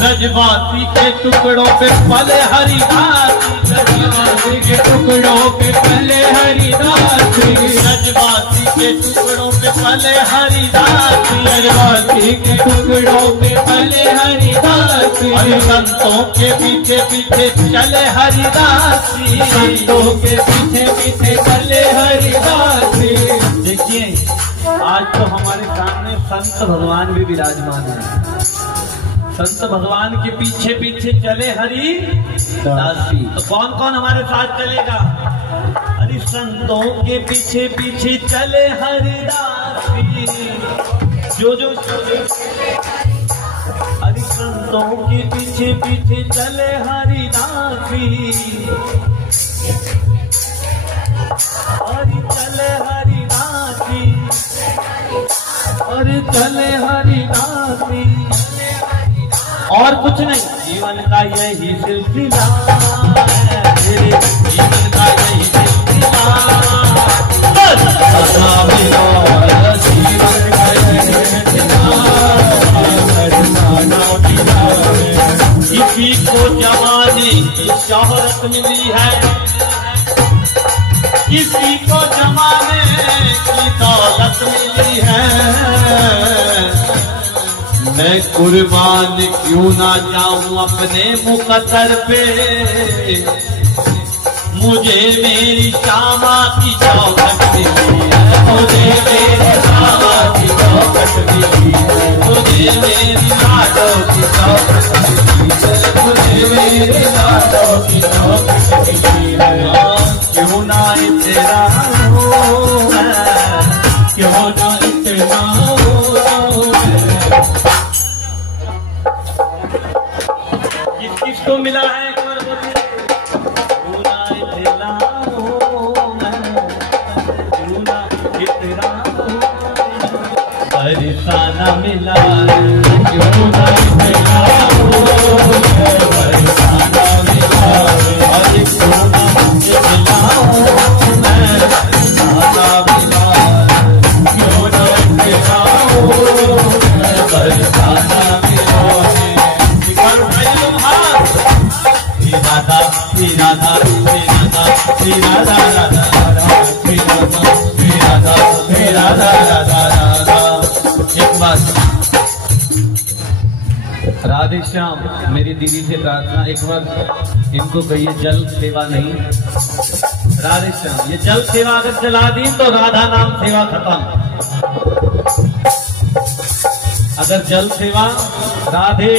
रजवासी के टुकड़ों पे पले हरिदासी, रजवासी के टुकड़ों पे पले हरिदासी, रजवासी के टुकड़ों पे पले हरिदासी, रजवासी के टुकड़ों पे पले हरिदासी, अरे संतों के पीछे पीछे चले हरिदासी, संतों के पीछे पीछे चले हरिदासी। देखिए आज तो हमारे सामने संत भगवान भी विराजमान है। संत भगवान के पीछे पीछे चले हरि दासी। तो कौन कौन हमारे साथ चलेगा? अरे संतों के पीछे पीछे चले हरिदासी, जो अरे संतों के पीछे पीछे चले हरिदासी, अरे चले हरिदासी, अरे चले हरिदासी। और कुछ नहीं, जीवन का यही सिलसिला है, मेरे जीवन का यही सिलसिला, जीवन का यही सिलसिला। किसी को जमाने की शोहरत मिली है, किसी को जमाने की दौलत मिली है, मैं कुर्बान क्यों ना जाऊं अपने मुकद्दर पे, मुझे मेरी शामा की चौखट मिली है, मुझे मेरी शामा की चौखट मिली है, मुझे मेरी लाडो की चौखट मिली है, मुझे मेरी लाडो की चौखट मिली है। क्यों ना तेरा हो क्यों ना इतना हो किसको मिला है? एक बार बोलिए। क्यों ना तेरा हो क्यों ना तेरा हो बरसाना मिला है, क्यों ना तेरा हो बरसाना मिला है, और क्यों ना मिला हो मैं बरसाना मिला है, क्यों ना तेरा हो बरसाना मिला है। राधा राधा राधा राधा राधा राधा राधा। एक बात, राधे श्याम मेरी दीदी से प्रार्थना, एक बार इनको कहिए जल सेवा नहीं। राधे श्याम, ये जल सेवा अगर चला दी तो राधा नाम सेवा खत्म। अगर जल सेवा राधे,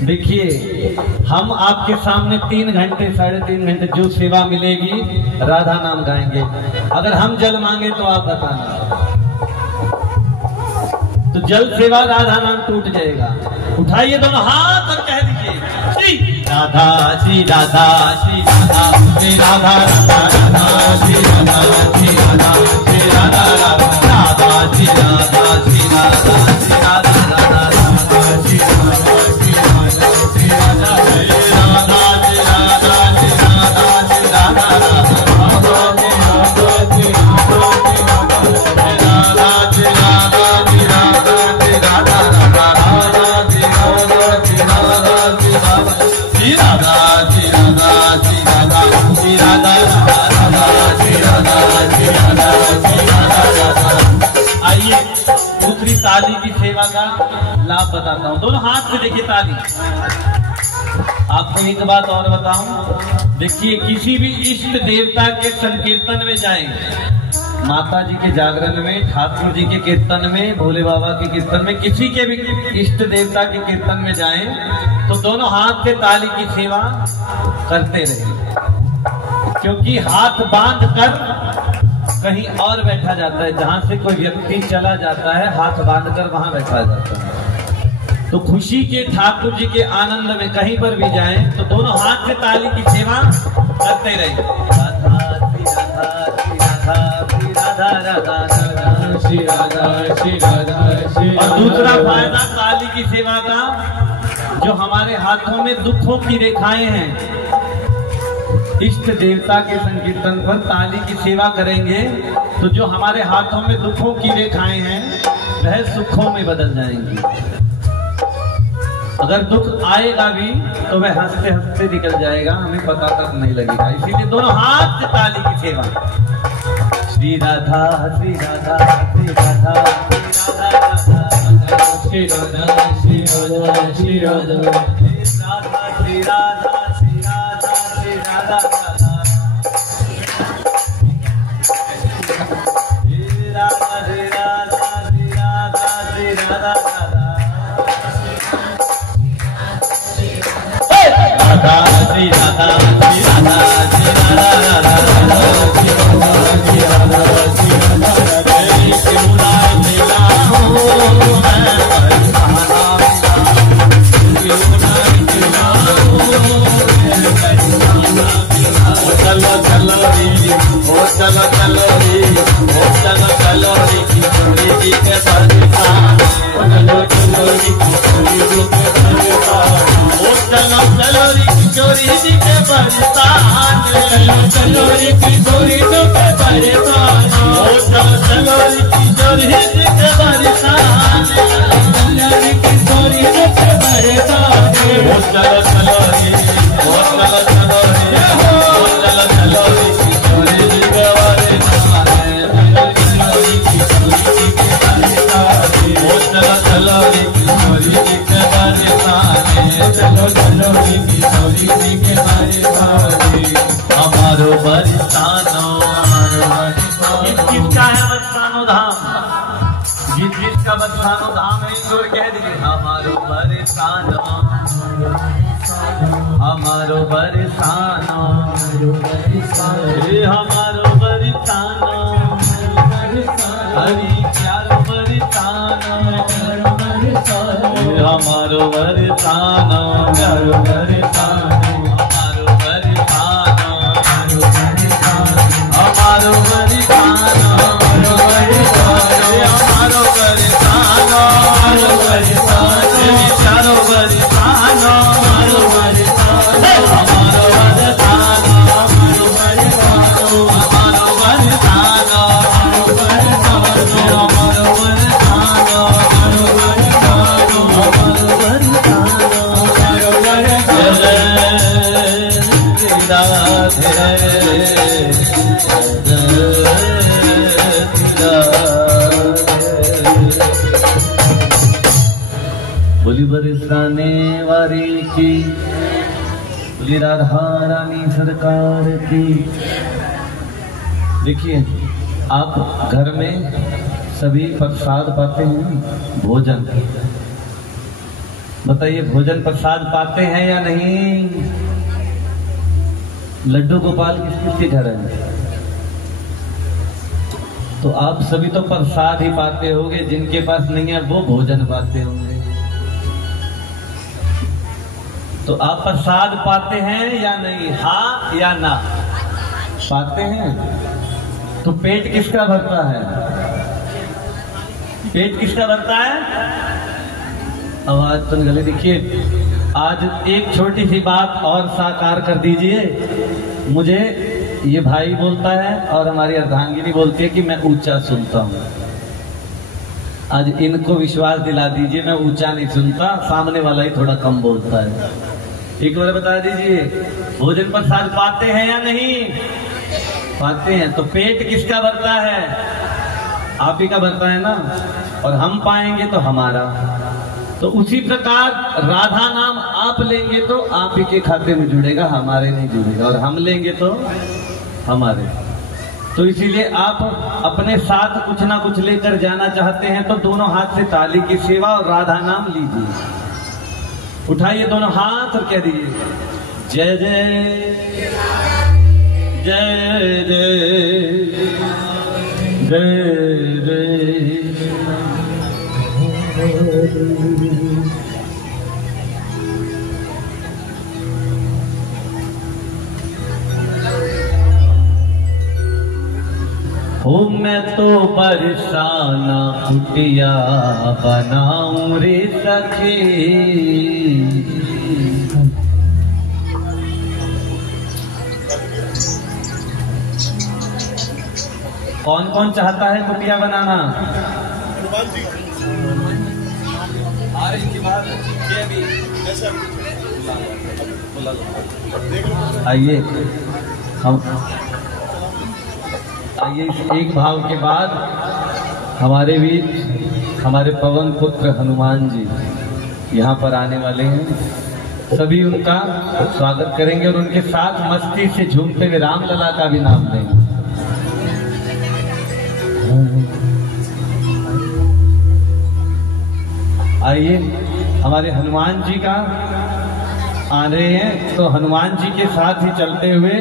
देखिए हम आपके सामने 3 घंटे 3.5 घंटे जो सेवा मिलेगी राधा नाम गाएंगे। अगर हम जल मांगे तो आप बताना, तो जल सेवा राधा नाम टूट जाएगा। उठाइए दोनों हाथ और कह दीजिए श्री राधा श्री राधा श्री राधा श्री राधा राधा राधा श्री राधा श्री राधा श्री राधा राधा राधा श्री राधा श्री राधा श्री राधा राधा राधा श्री राधा श्री राधा श्री राधा श्री राधा श्री राधा श्री राधा सेवा का लाभ बताता हूँ। दोनों हाथ से देखिए ताली। आपको एक बात और बताऊं, देखिए किसी भी इष्ट देवता के संकीर्तन में जाएं, माता जी के जागरण में, ठाकुर जी के कीर्तन में, भोले बाबा के कीर्तन में, किसी के भी इष्ट देवता के कीर्तन में जाएं तो दोनों हाथ से ताली की सेवा करते रहे, क्योंकि हाथ बांध कर कहीं और बैठा जाता है। जहां से कोई व्यक्ति चला जाता है हाथ बांध कर वहां बैठा जाता है। तो खुशी के ठाकुर जी के आनंद में कहीं पर भी जाएं तो दोनों हाथ से ताली की सेवा करते रहे। श्री राधा श्री राधा श्री। और दूसरा फायदा ताली की सेवा का, जो हमारे हाथों में दुखों की रेखाएं हैं, इष्ट देवता के संकीर्तन पर ताली की सेवा करेंगे तो जो हमारे हाथों में दुखों की रेखाएं हैं वह सुखों में बदल जाएंगी। अगर दुख आएगा भी तो वह हंसते हंसते निकल जाएगा, हमें पता तक नहीं लगेगा। इसीलिए दोनों हाथ से ताली की सेवा। श्री राधा श्री राधा श्री राधा श्री राधा श्री राधा श्री राधा श्री राधा श्री राधा श्री राधा श्री राधा श्री राधा श्री राधा श्री राधा श्री राधा श्री चलो चलो री, ओ चलो चलो री, ओ चलो चलो री, किशोरी जी के परिवार, चलो चलो री, किशोरी जी के परिवार, ओ चलो चलो री, किशोरी जी के परिवार, चलो चलो री, किशोरी जी के परिवार, ओ चलो चलो री, किशोरी जी के परिवार, चलो री, किशोरी जी के परिवार, ओ चलो चलो री, ओ चलो चलो री, हमारो बरसानो, किसका है बरसानो धाम, जिसका बरसानो धाम है, जोर कह दीजिए हमारो बरसानो, हमारो बरसानो, हमारो बरसानो, हरी प्यारो बरसानो, हमारो बरसानो, प्यारो बरसानो, हमारो बरसानो, हमारो बरसानो, हमारो बरसानो, हमारो बरसानो, प्यारो बरसानो, हमारो बरसानो, हमारो बरसानो, हमारो बरसानो, हमारो बरसानो, हमारो बरसानो, हमारो बरसानो, हमारो बरसानो, हमारो बरसानो, हमारो बरसानो, बोली बरसाने वाली की, बोली राधा रानी सरकार की। देखिए आप घर में सभी प्रसाद पाते हैं, भोजन, बताइए भोजन प्रसाद पाते हैं या नहीं? लड्डू गोपाल किस किसके घर है? तो आप सभी तो प्रसाद ही पाते होंगे, जिनके पास नहीं है वो भोजन पाते होंगे। तो आप प्रसाद पाते हैं या नहीं? हाँ या ना? पाते हैं। तो पेट किसका भरता है? पेट किसका भरता है? आवाज सुन गले। देखिए आज एक छोटी सी बात और साकार कर दीजिए। मुझे ये भाई बोलता है और हमारी अर्धांगिनी बोलती है कि मैं ऊंचा सुनता हूँ। आज इनको विश्वास दिला दीजिए मैं ऊंचा नहीं सुनता, सामने वाला ही थोड़ा कम बोलता है। एक बार बता दीजिए भोजन प्रसाद पाते हैं या नहीं? पाते हैं। तो पेट किसका भरता है? आप ही का बनता है ना, और हम पाएंगे तो हमारा। तो उसी प्रकार राधा नाम आप लेंगे तो आप ही के खाते में जुड़ेगा, हमारे नहीं जुड़ेगा, और हम लेंगे तो हमारे। तो इसीलिए आप अपने साथ कुछ ना कुछ लेकर जाना चाहते हैं तो दोनों हाथ से ताली की सेवा और राधा नाम लीजिए। उठाइए दोनों हाथ और कह दीजिए जय जय जय जय जय जय। हो मैं तो बरसाना कुटिया बनाऊं रे सखी। कौन कौन चाहता है कुटिया बनाना? आइए हम एक भाव के बाद हमारे बीच हमारे पवन पुत्र हनुमान जी यहाँ पर आने वाले हैं। सभी उनका स्वागत करेंगे और उनके साथ मस्ती से झूमते हुए रामलला का भी नाम लेंगे। आइए हमारे हनुमान जी का आ रहे हैं, तो हनुमान जी के साथ ही चलते हुए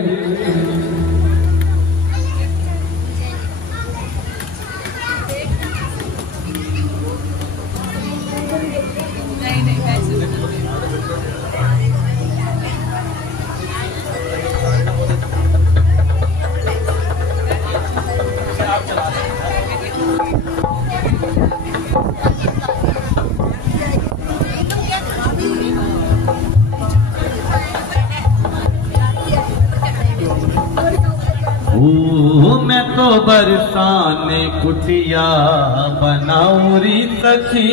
मैं तो बरसाने कुटिया बनाऊं री सखी।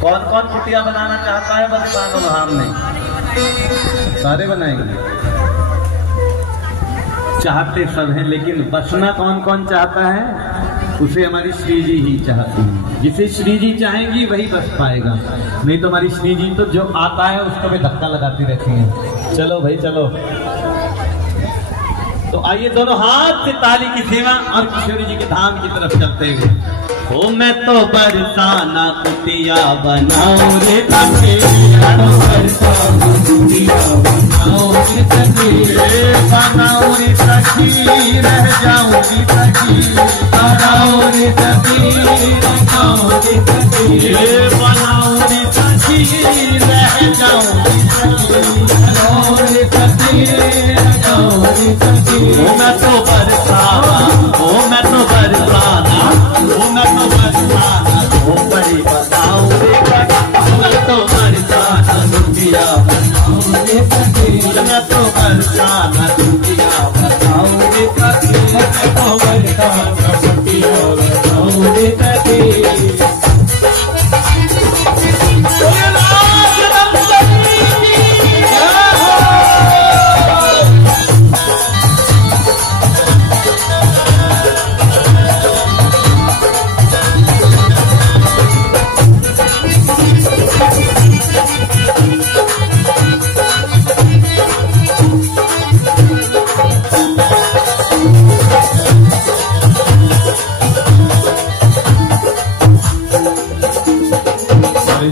कौन कौन कुटिया बनाना चाहता है बरसाने धाम में? सारे बनाएंगे, चाहते सब हैं, लेकिन बसना कौन कौन चाहता है? उसे हमारी श्री जी ही चाहती है। जिसे श्री जी चाहेंगी वही बस पाएगा, नहीं तो हमारी श्री जी तो जो आता है उसको भी धक्का लगाती रहती है। चलो भाई चलो। तो आइए दोनों हाथ से ताली की सेवा और किशोरी जी के धाम की तरफ चलते हुए। हो मैं तो बरसाना कुटिया बनाऊं रे सखी, बरसाना कुटिया बनाऊं रे सखी, बनाऊं रे सखी, रह जाऊंगी सखी, बनाऊं रे सखी, बनाऊं रे सखी, बनाऊं रे सखी, रह जाऊंगी सखी, बनाऊं रे सखी, बनाऊं रे सखी। मैं तो बरसाना, मैं तो बरसाना, मैं तो बरसाना, बड़ी बताऊं रे सखी, मैं तो बरसाना कुटिया बनाऊं रे सखी, मैं तो बरसाना कुटिया बनाऊं रे सखी, मैं तो बरसाना कुटिया बनाऊं रे सखी।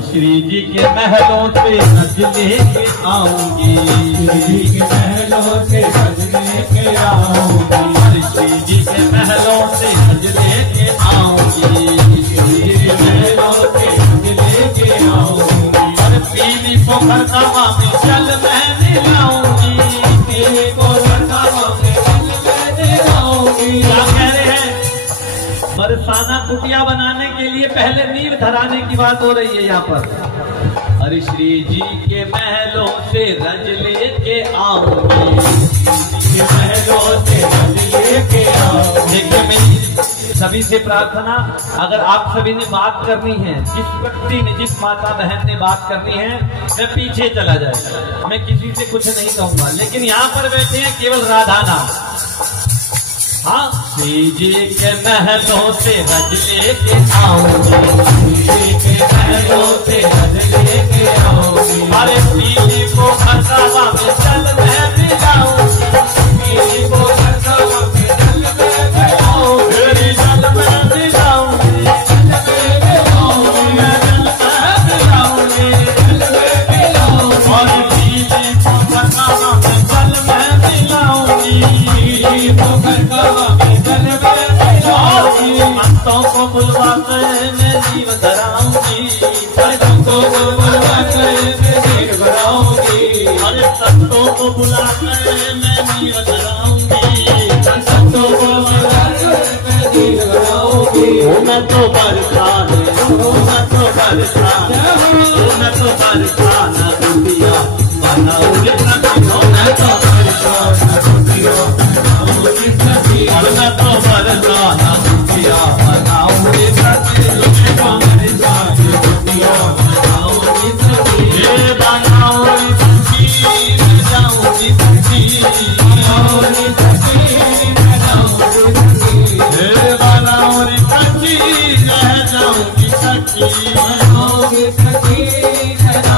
श्री जी के महलों से सज लेके आऊंगी, श्री जी के महलों से सज लेके आऊंगी, श्री जी के महलों से सज लेके आऊंगी, श्री जी के महलों से सज लेके आऊंगी, और पीली पोखर कावा में जल मैं लाऊंगी, पीली पोखर कावा में जल मैं लाऊंगी। क्या कह रहे हैं? बरसाना कुटिया बनाने के लिए पहले नींव धराने की बात हो रही है यहाँ पर। अरे श्री जी के महलों से रज लेके आऊंगी, महलों से रज लेके आऊंगी। देखिए मेरी सभी से प्रार्थना, अगर आप सभी ने बात करनी है, जिस व्यक्ति ने, जिस माता बहन ने बात करनी है, मैं पीछे चला जाए, मैं किसी से कुछ नहीं कहूंगा, लेकिन यहाँ पर बैठे हैं केवल राधा नाम। हाँ जी के महलों से रज लेके आऊंगी, के महलों से रज लेके आऊंगी। अरे पीली को खरसावा में चल मैं भी जाऊंगी, पीली को खरसावा में चल मैं भी जाऊंगी, तेरी चल मैं भी जाऊंगी, चल मैं भी जाऊंगी, मैं चल मैं भी जाऊंगी, चल मैं भी जाऊंगी। और पीली को खरसावा में चल मैं भी जाऊंगी, पीली को खरसावा में चल मैं भी जाऊंगी। संतों को बुलवा कर मैं जीव धराऊंगी, संतों को बुलवा कर मैं जीव धराऊंगी। अरे संतों को बुला कर मैं जीव धराऊंगी, संतों को बुला कर मैं जीव धराऊंगी। मैं तो बरसान, मैं तो बरसान, मैं तो बरसान दुनिया बनाऊंगी, मैं तो बरसान दुनिया बनाऊंगी, और मैं तो बरसान दुनिया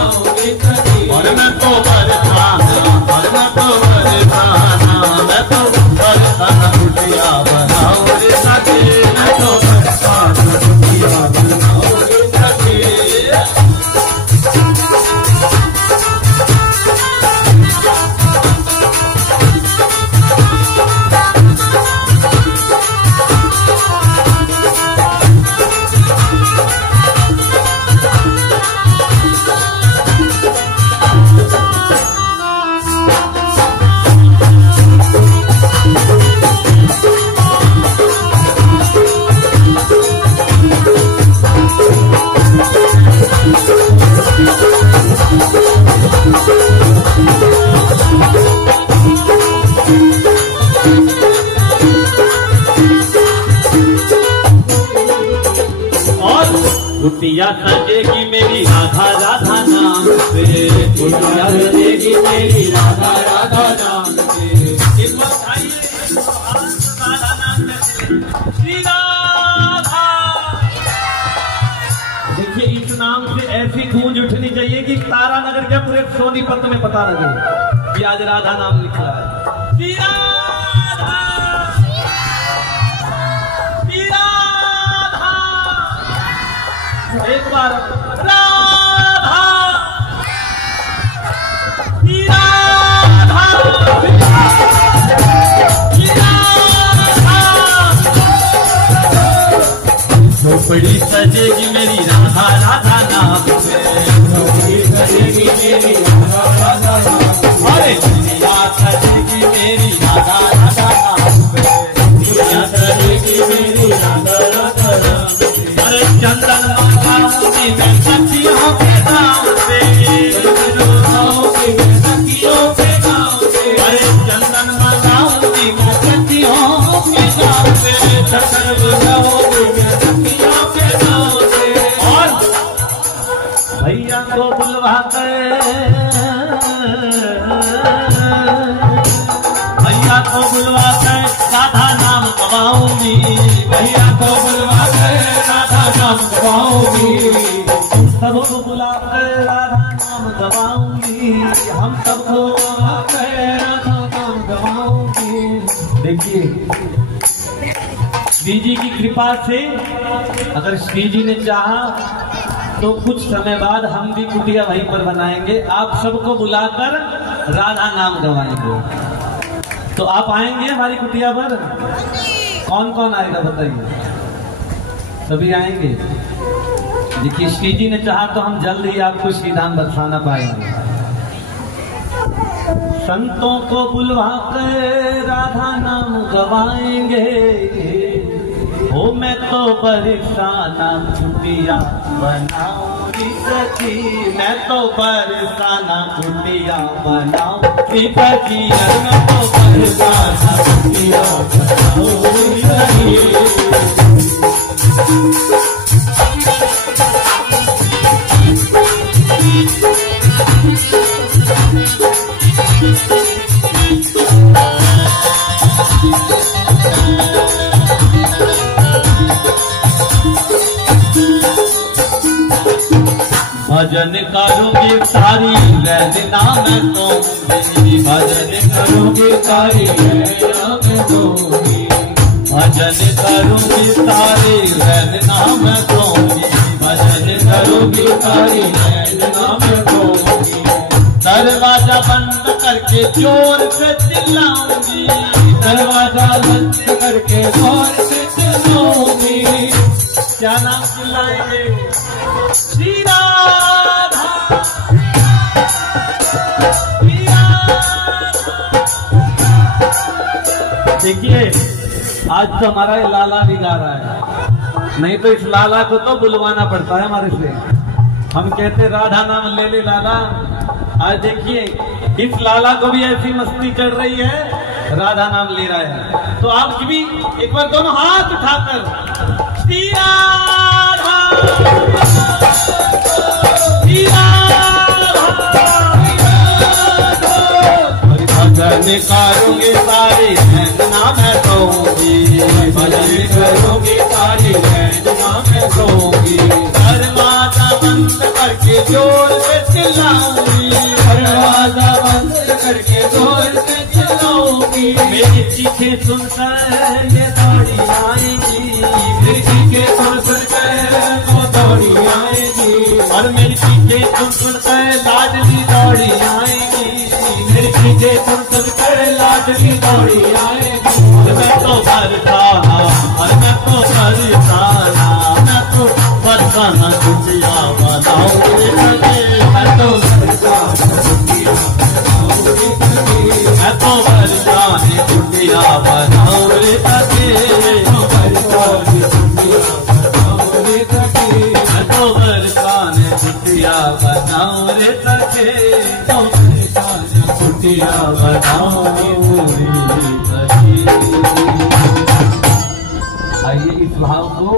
बनाऊंगी, और मैं तो बरसान, और मैं तो बरसान, मैं तो बरसान दुनिया बनाऊंगी, मैं तो बरसान दुनिया बनाऊंगी। कुटिया सजेगी मेरी राधा राधा नाम से, कुटिया सजेगी मेरी राधा राधा नाम से। श्री राधा, देखिए इस नाम से ऐसी गूंज उठनी चाहिए कि तारानगर के पूरे सोनीपत में पता लगे कि आज राधा नाम लिखा है। श्री राधा, श्री राधा, एक बार राधा, श्री राधा, श्री राधा। झोपड़ी सजेगी मेरी राधा राधा नाम से, झोपड़ी सजेगी मेरी राधा राधा नाम से। अरे दुनिया सजेगी मेरी राधा राधा नाम से, दुनिया सजेगी मेरी राधा राधा नाम से। अरे चंदन लगाऊंगी मैं सखियों के नाम से, लगाऊंगी मैं सखियों के नाम से। अरे चंदन लगाऊंगी मैं सखियों के नाम से, चंदन लगाऊंगी मैं सखियों के नाम से। और भैया को बुलवा कर, भैया को बुलवा कर राधा नाम गवाऊंगी, भैया को बुलवा कर राधा नाम गवाऊंगी। सबको बुला कर राधा नाम गवाऊंगी, हम सबको बुला कर राधा नाम गवाऊंगी। देखिए श्री जी की कृपा से अगर श्री जी ने चाहा तो कुछ समय बाद हम भी कुटिया वहीं पर बनाएंगे, आप सबको बुलाकर राधा नाम गवाएंगे। तो आप आएंगे हमारी कुटिया पर? कौन कौन आएगा बताइए? सभी आएंगे। देखिए श्री जी ने चाहा तो हम जल्द ही आपको श्रीधाम बरसाना पाएंगे। संतों को बुलवा कर राधा नाम गवाएंगे, हो मैं तो बरसाना कुटिया बनाऊंगी सखी, मैं तो बरसाना कुटिया बनाऊंगी सखी, मैं तो बरसाना कुटिया बनाऊंगी सखी। भजन करूंगी सारी रहना मैं कहूंगी, भजन करूंगी सारी रहना मैं कहूंगी, भजन करूंगी सारी रहना मैं कहूंगी, भजन करूंगी सारी रहना मैं कहूंगी। दरवाजा बंद करके जोर से चिल्लाऊंगी, दरवाजा बंद करके जोर से चिल्लाऊंगी। क्या नाम चिल्लाएंगे? श्री राधा, श्री राधा। देखिए आज तो हमारा ये लाला भी गा रहा है, नहीं तो इस लाला को तो बुलवाना पड़ता है हमारे से। हम कहते राधा नाम ले ले लाला। आज देखिए इस लाला को भी ऐसी मस्ती चढ़ रही है, राधा नाम ले रहा है। तो आप भी एक बार दोनों हाथ उठाकर श्री राधा, श्री राधा, भजन करूंगी सारी रहना मैं कहूंगी, भजन करूंगी सारी रहना मैं कहूंगी। दरवाजा बंद करके जोर से चिल्लाऊंगी, दरवाजा बंद करके जोर से चिल्लाऊंगी। मेरी चीखें सुनकर ये दौड़ी आएगी, मेरी चीखें सुन सुनकर वो दौड़ी आएगी, और मेरी चीखें सुन सुनकर लाडली दौड़ी आएगी, मेरी चीखें सुन सुनकर लाडली दौड़ी आएगी। और मैं तो बरसाना, और मैं तो बरसाना, मैं तो बरसाना दुनिया बनाऊंगी, मैं तो मैं तो बरसाने दुनिया बनाऊंगी, मैं तो बरसाने दुनिया बनाऊंगी, दुनिया बनाऊंगी। आइए इस भाव को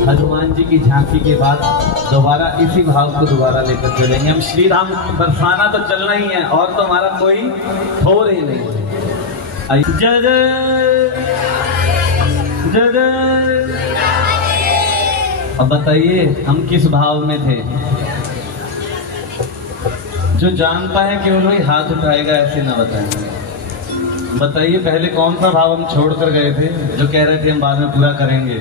हनुमान जी की झांकी के बाद दोबारा इसी भाव को दोबारा लेकर चलेंगे हम। श्री राम बरसाना तो चलना ही है, और तो हमारा कोई ठोर ही नहीं है। जय जय जय। अब बताइए हम किस भाव में थे? जो जानता है केवल वही हाथ उठाएगा, ऐसे ना बताएंगे। बताइए पहले कौन सा भाव हम छोड़ कर गए थे, जो कह रहे थे हम बाद में पूरा करेंगे?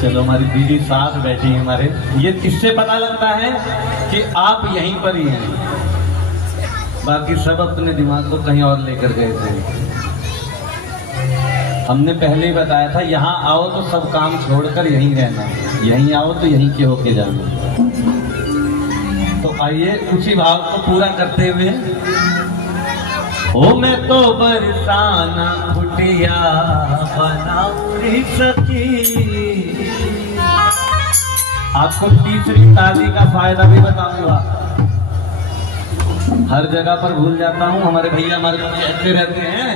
चलो हमारी दीदी साथ बैठी है हमारे, ये किससे पता लगता है कि आप यहीं पर ही हैं, बाकी सब अपने दिमाग को कहीं और लेकर गए थे। हमने पहले ही बताया था यहाँ आओ तो सब काम छोड़कर यहीं रहना, यहीं आओ तो यहीं के होके जाना। तो आइए उसी भाव को पूरा करते हुए, ओ मैं तो बरसाना कुटिया बनाऊंगी सखी। आपको तीसरी ताली का फायदा भी बताऊंगा, हर जगह पर भूल जाता हूँ। हमारे भैया हमारे को कहते रहते हैं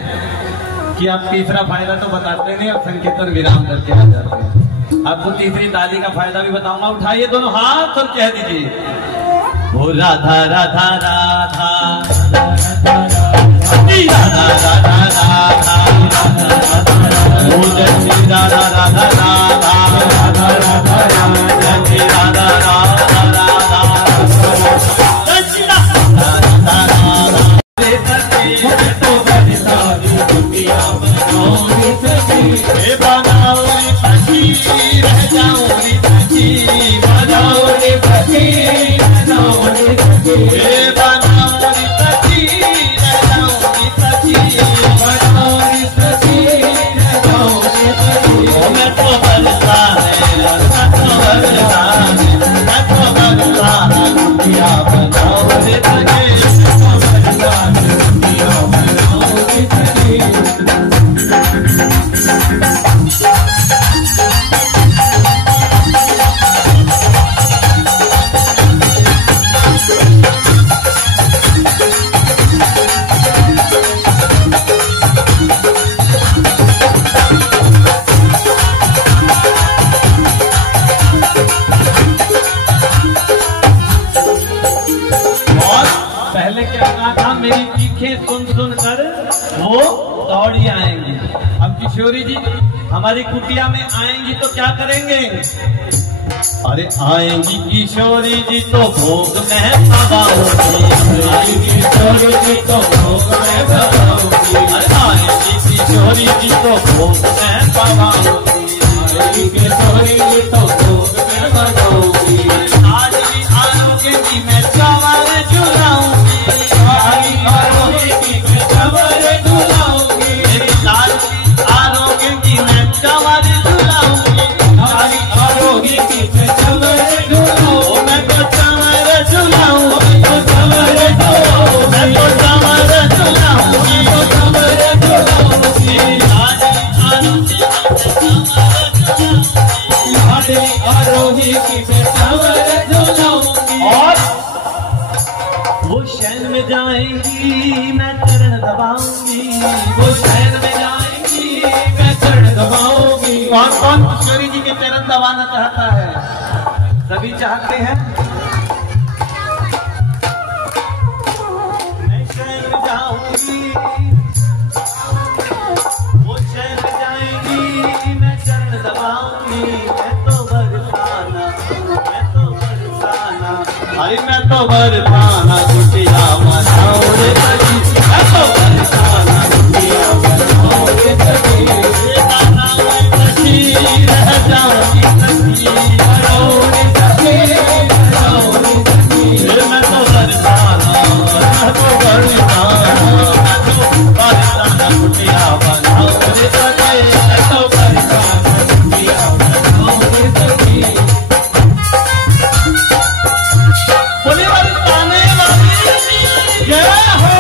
कि आप तीसरा फायदा तो बताते नहीं, आप संकेतन विराम करके आ जाते हैं। आपको तीसरी ताली का फायदा भी बताऊंगा। उठाइए दोनों हाथ और कह दीजिए, ओ राधा राधा राधा राधा राधा राधा, ओ जय राधा राधा राधा राधा राधा, जय राधा राधा राधा वो दौड़ी आएंगी। अब किशोरी जी हमारी कुटिया में आएंगी तो क्या करेंगे? अरे आएंगी किशोरी जी तो भोग में सवा होगी, आएंगी किशोरी जी तो भोग में सवा होगी, अरे आएंगी किशोरी जी तो भोग में सवा होगी, आएंगी किशोरी जी तो भोग में सवा होगी। आज भी आरोगे की मैं चावल झुलाऊंगी, आज भी आरोगे की मैं चावल झुलाऊंगी, आज भी आरोगे की मैं चावल झुलाऊंगी, आज भी आरोगे की मैं चावल झुलाऊंगी, मैं तो चावल झुलाऊंगी, मैं तो चावल झुलाऊंगी, मैं तो चावल झुलाऊंगी, मैं तो चावल झुलाऊंगी, आज भी आरोगे आरोही की मैं चावल झुलाऊंगी। और वो शहर में जाएंगी मैं चरण दबाऊंगी, वो शहर में जाएंगी मैं चरण दबाऊंगी। कौन कौन किशोरी जी के चरण दबाना चाहता है? सभी चाहते हैं। मैं शहर में जाऊंगी, वो शहर में जाएंगी मैं चरण दबाऊंगी, मैं तो बरसाना, मैं तो बरसाना, अरे मैं तो बरसाना कुटिया मनाओ रे कभी, मैं तो बरसाना कुटिया मनाओ रे कभी, गाना मैं कभी रह जाऊंगी कभी, मनाओ रे कभी, मनाओ रे कभी, मैं तो बरसाना, मैं तो बरसाना, मैं तो बरसाना कुटिया मनाओ रे कभी, मैं तो बरसाना कुटिया मनाओ रे कभी। बोले बरसाने वाली जय हो।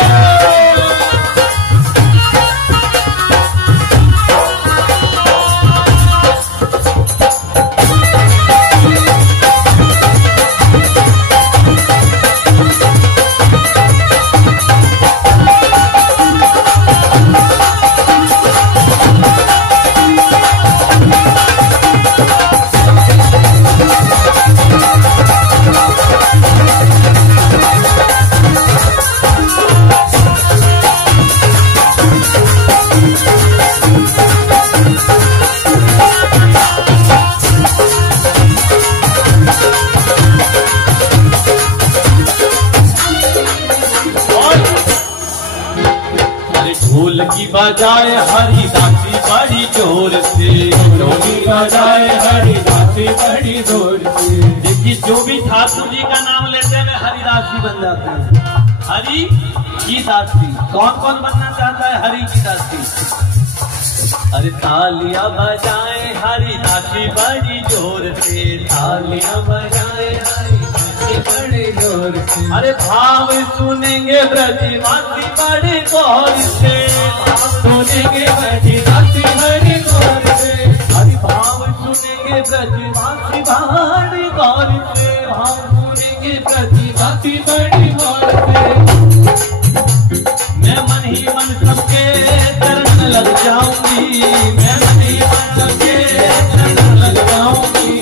ढोल की बजाए हरिदासी बड़ी जोर से, ढोल की बजाए हरिदासी बड़ी जोर से। देखिए जो भी ठाकुर जी का नाम लेते हैं वे हरिदासी बन जाते हैं। हरि की दासी, कौन कौन बनना चाहता है हरि की दासी? अरे तालियां बजाए हरिदासी बड़ी जोर से, तालियां बजाए हरिदासी बड़ी जोर से। अरे भाव सुनेंगे ब्रजवासी बड़े गौर से, सुनेंगे ब्रजवासी बड़ी गौर से। अरे भाव सुनेंगे ब्रजवासी बड़ी गौर से, भाव सुनेंगे ब्रजवासी बड़ी गौर से। मैं मन ही मन सबके चरण लग जाऊंगी, मैं मन ही मन सबके चरण लग जाऊंगी,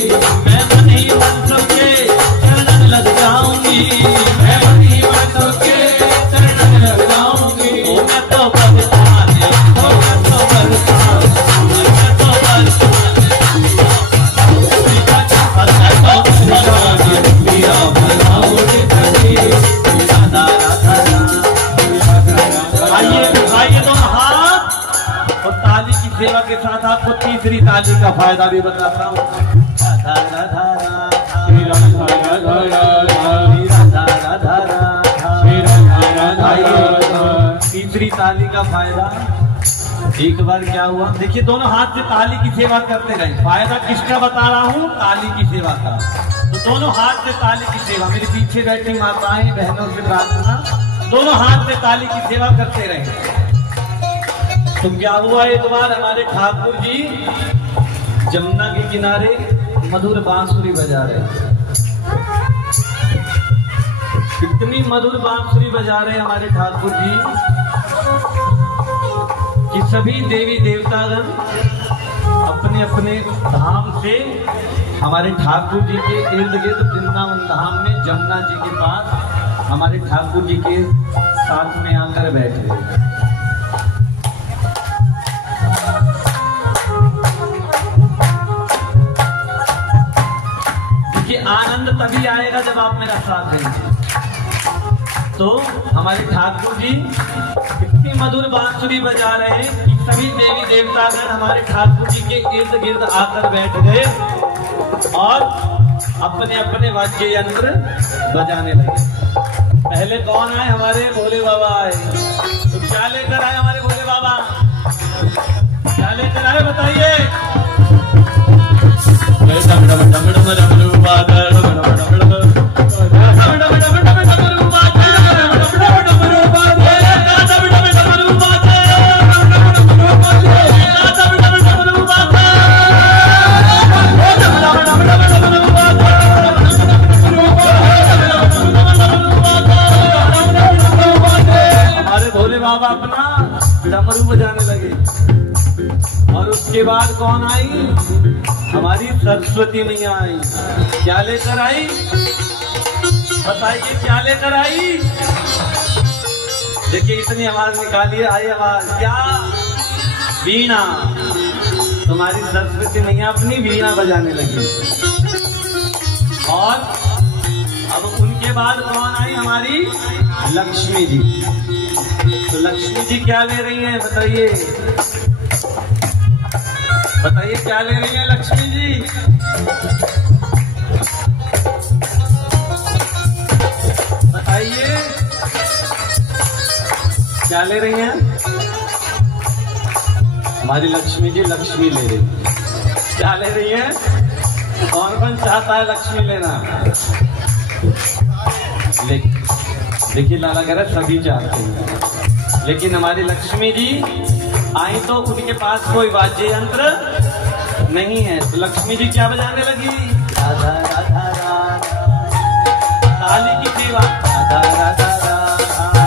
मैं मन ही मन सबके चरण लग जाऊंगी, मैं मन ही मन सबके चरण लग जाऊंगी। ओ मैं तो बरसाने, ओ मैं तो बरसाने, मैं तो बरसाने, पिया बनाओ रे कभी, राधा राधा राधा। आइए दोनों हाथ और ताली की सेवा के साथ आपको तीसरी ताली का फायदा भी बताता हूँ। राधा राधा राधा राधा राधा राधा। तीसरी ताली का फायदा एक बार क्या हुआ, देखिए दोनों हाथ से ताली की सेवा करते रहे। फायदा किसका बता रहा हूँ? ताली की सेवा का। तो दोनों हाथ से ताली की सेवा, मेरे पीछे बैठी माताएं बहनों से प्रार्थना, दोनों हाथ से ताली की सेवा करते रहे। तो क्या हुआ, एक बार हमारे ठाकुर जी जमुना के किनारे मधुर बांसुरी बजा रहे। इतनी मधुर बांसुरी बजा रहे हमारे ठाकुर जी कि सभी देवी देवतागण अपने अपने धाम से हमारे ठाकुर जी के इर्द गिर्द वृंदावन धाम में जमुना जी के पास हमारे ठाकुर जी के साथ में आकर बैठे। आनंद तभी आएगा जब आप मेरा साथ देंगे। तो हमारे ठाकुर जी इतनी मधुर बांसुरी बजा रहे हैं कि सभी देवी देवतागण हमारे ठाकुर जी के इर्द गिर्द आकर बैठ गए और अपने अपने वाद्य यंत्र बजाने लगे। पहले कौन आए? हमारे भोले बाबा आए। तो क्या लेकर आए हमारे भोले बाबा? क्या लेकर आए बताइए? बाबा अपना डमरू बजाने लगे। और उसके बाद कौन आई? हमारी सरस्वती मैया आई। क्या लेकर आई बताइए? क्या लेकर आई? देखिए इतनी आवाज निकालिए, आई आवाज। क्या? वीणा। तुम्हारी सरस्वती मैया अपनी वीणा बजाने लगी। और अब उनके बाद कौन आई? हमारी लक्ष्मी जी। तो लक्ष्मी जी क्या ले रही हैं बताइए? बताइए क्या ले रही हैं लक्ष्मी जी? बताइए क्या ले रही हैं? हमारी लक्ष्मी जी लक्ष्मी ले रही। क्या ले रही हैं? कौन कौन चाहता है लक्ष्मी लेना? देखिए लाला कह रहा सभी चाहते हैं, लेकिन हमारी लक्ष्मी जी आई तो उनके पास कोई वाद्य यंत्र नहीं है। तो लक्ष्मी जी क्या बजाने लगी? राधा राधा राधा, ताली की सेवा। राधा राधा राधा,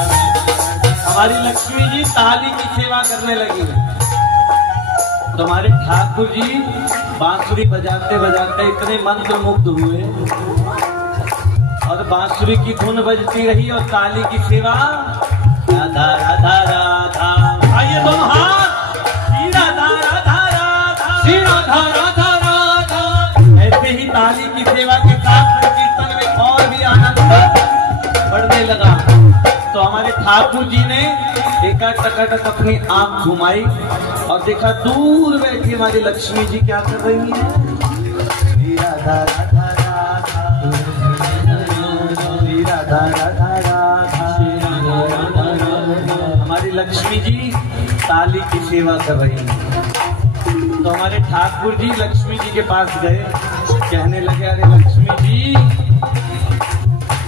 हमारी लक्ष्मी जी ताली की सेवा करने लगी। तो हमारे ठाकुर जी बांसुरी बजाते बजाते इतने मंत्र मुग्ध हुए और बांसुरी की धुन बजती रही और ताली की सेवा। राधा राधा राधा, आइए दोनों हाथ। श्री राधा राधा राधा, श्री राधा राधा राधा। ऐसे ही ताली की सेवा के साथ संकीर्तन में और भी आनंद बढ़ने लगा। तो हमारे ठाकुर जी ने टकाटक अपनी आंख घुमाई और देखा दूर बैठी हमारी लक्ष्मी जी क्या कर रही है। श्री राधा राधा राधा, श्री राधा राधा राधा। हमारी लक्ष्मी जी ताली की सेवा कर रही है। तो हमारे ठाकुर जी लक्ष्मी जी के पास गए, कहने लगे अरे लक्ष्मी जी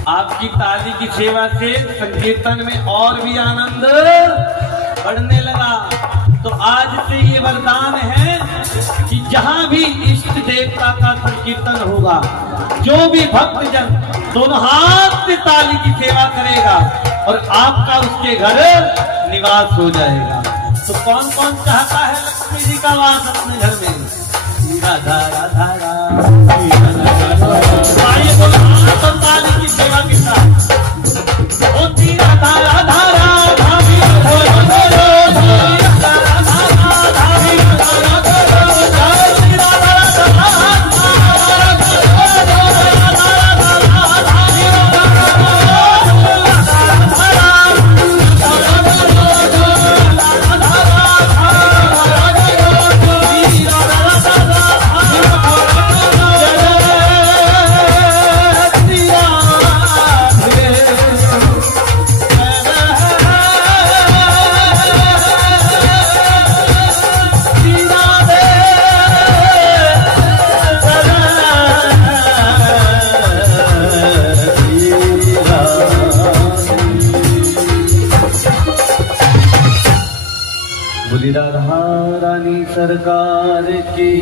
आपकी ताली की सेवा से संकीर्तन में और भी आनंद बढ़ने लगा। तो आज से ये वरदान है कि जहां भी इष्ट देवता का संकीर्तन होगा, जो भी भक्तजन दोनों हाथ से ताली की सेवा करेगा और आपका उसके घर निवास हो जाएगा। तो कौन कौन चाहता है लक्ष्मी जी का वास अपने घर में? राधा राधा राधा, आइए दोनों हाथ और ताली की सेवा के साथ। राधा राधा राधा, राधा रानी सरकार की।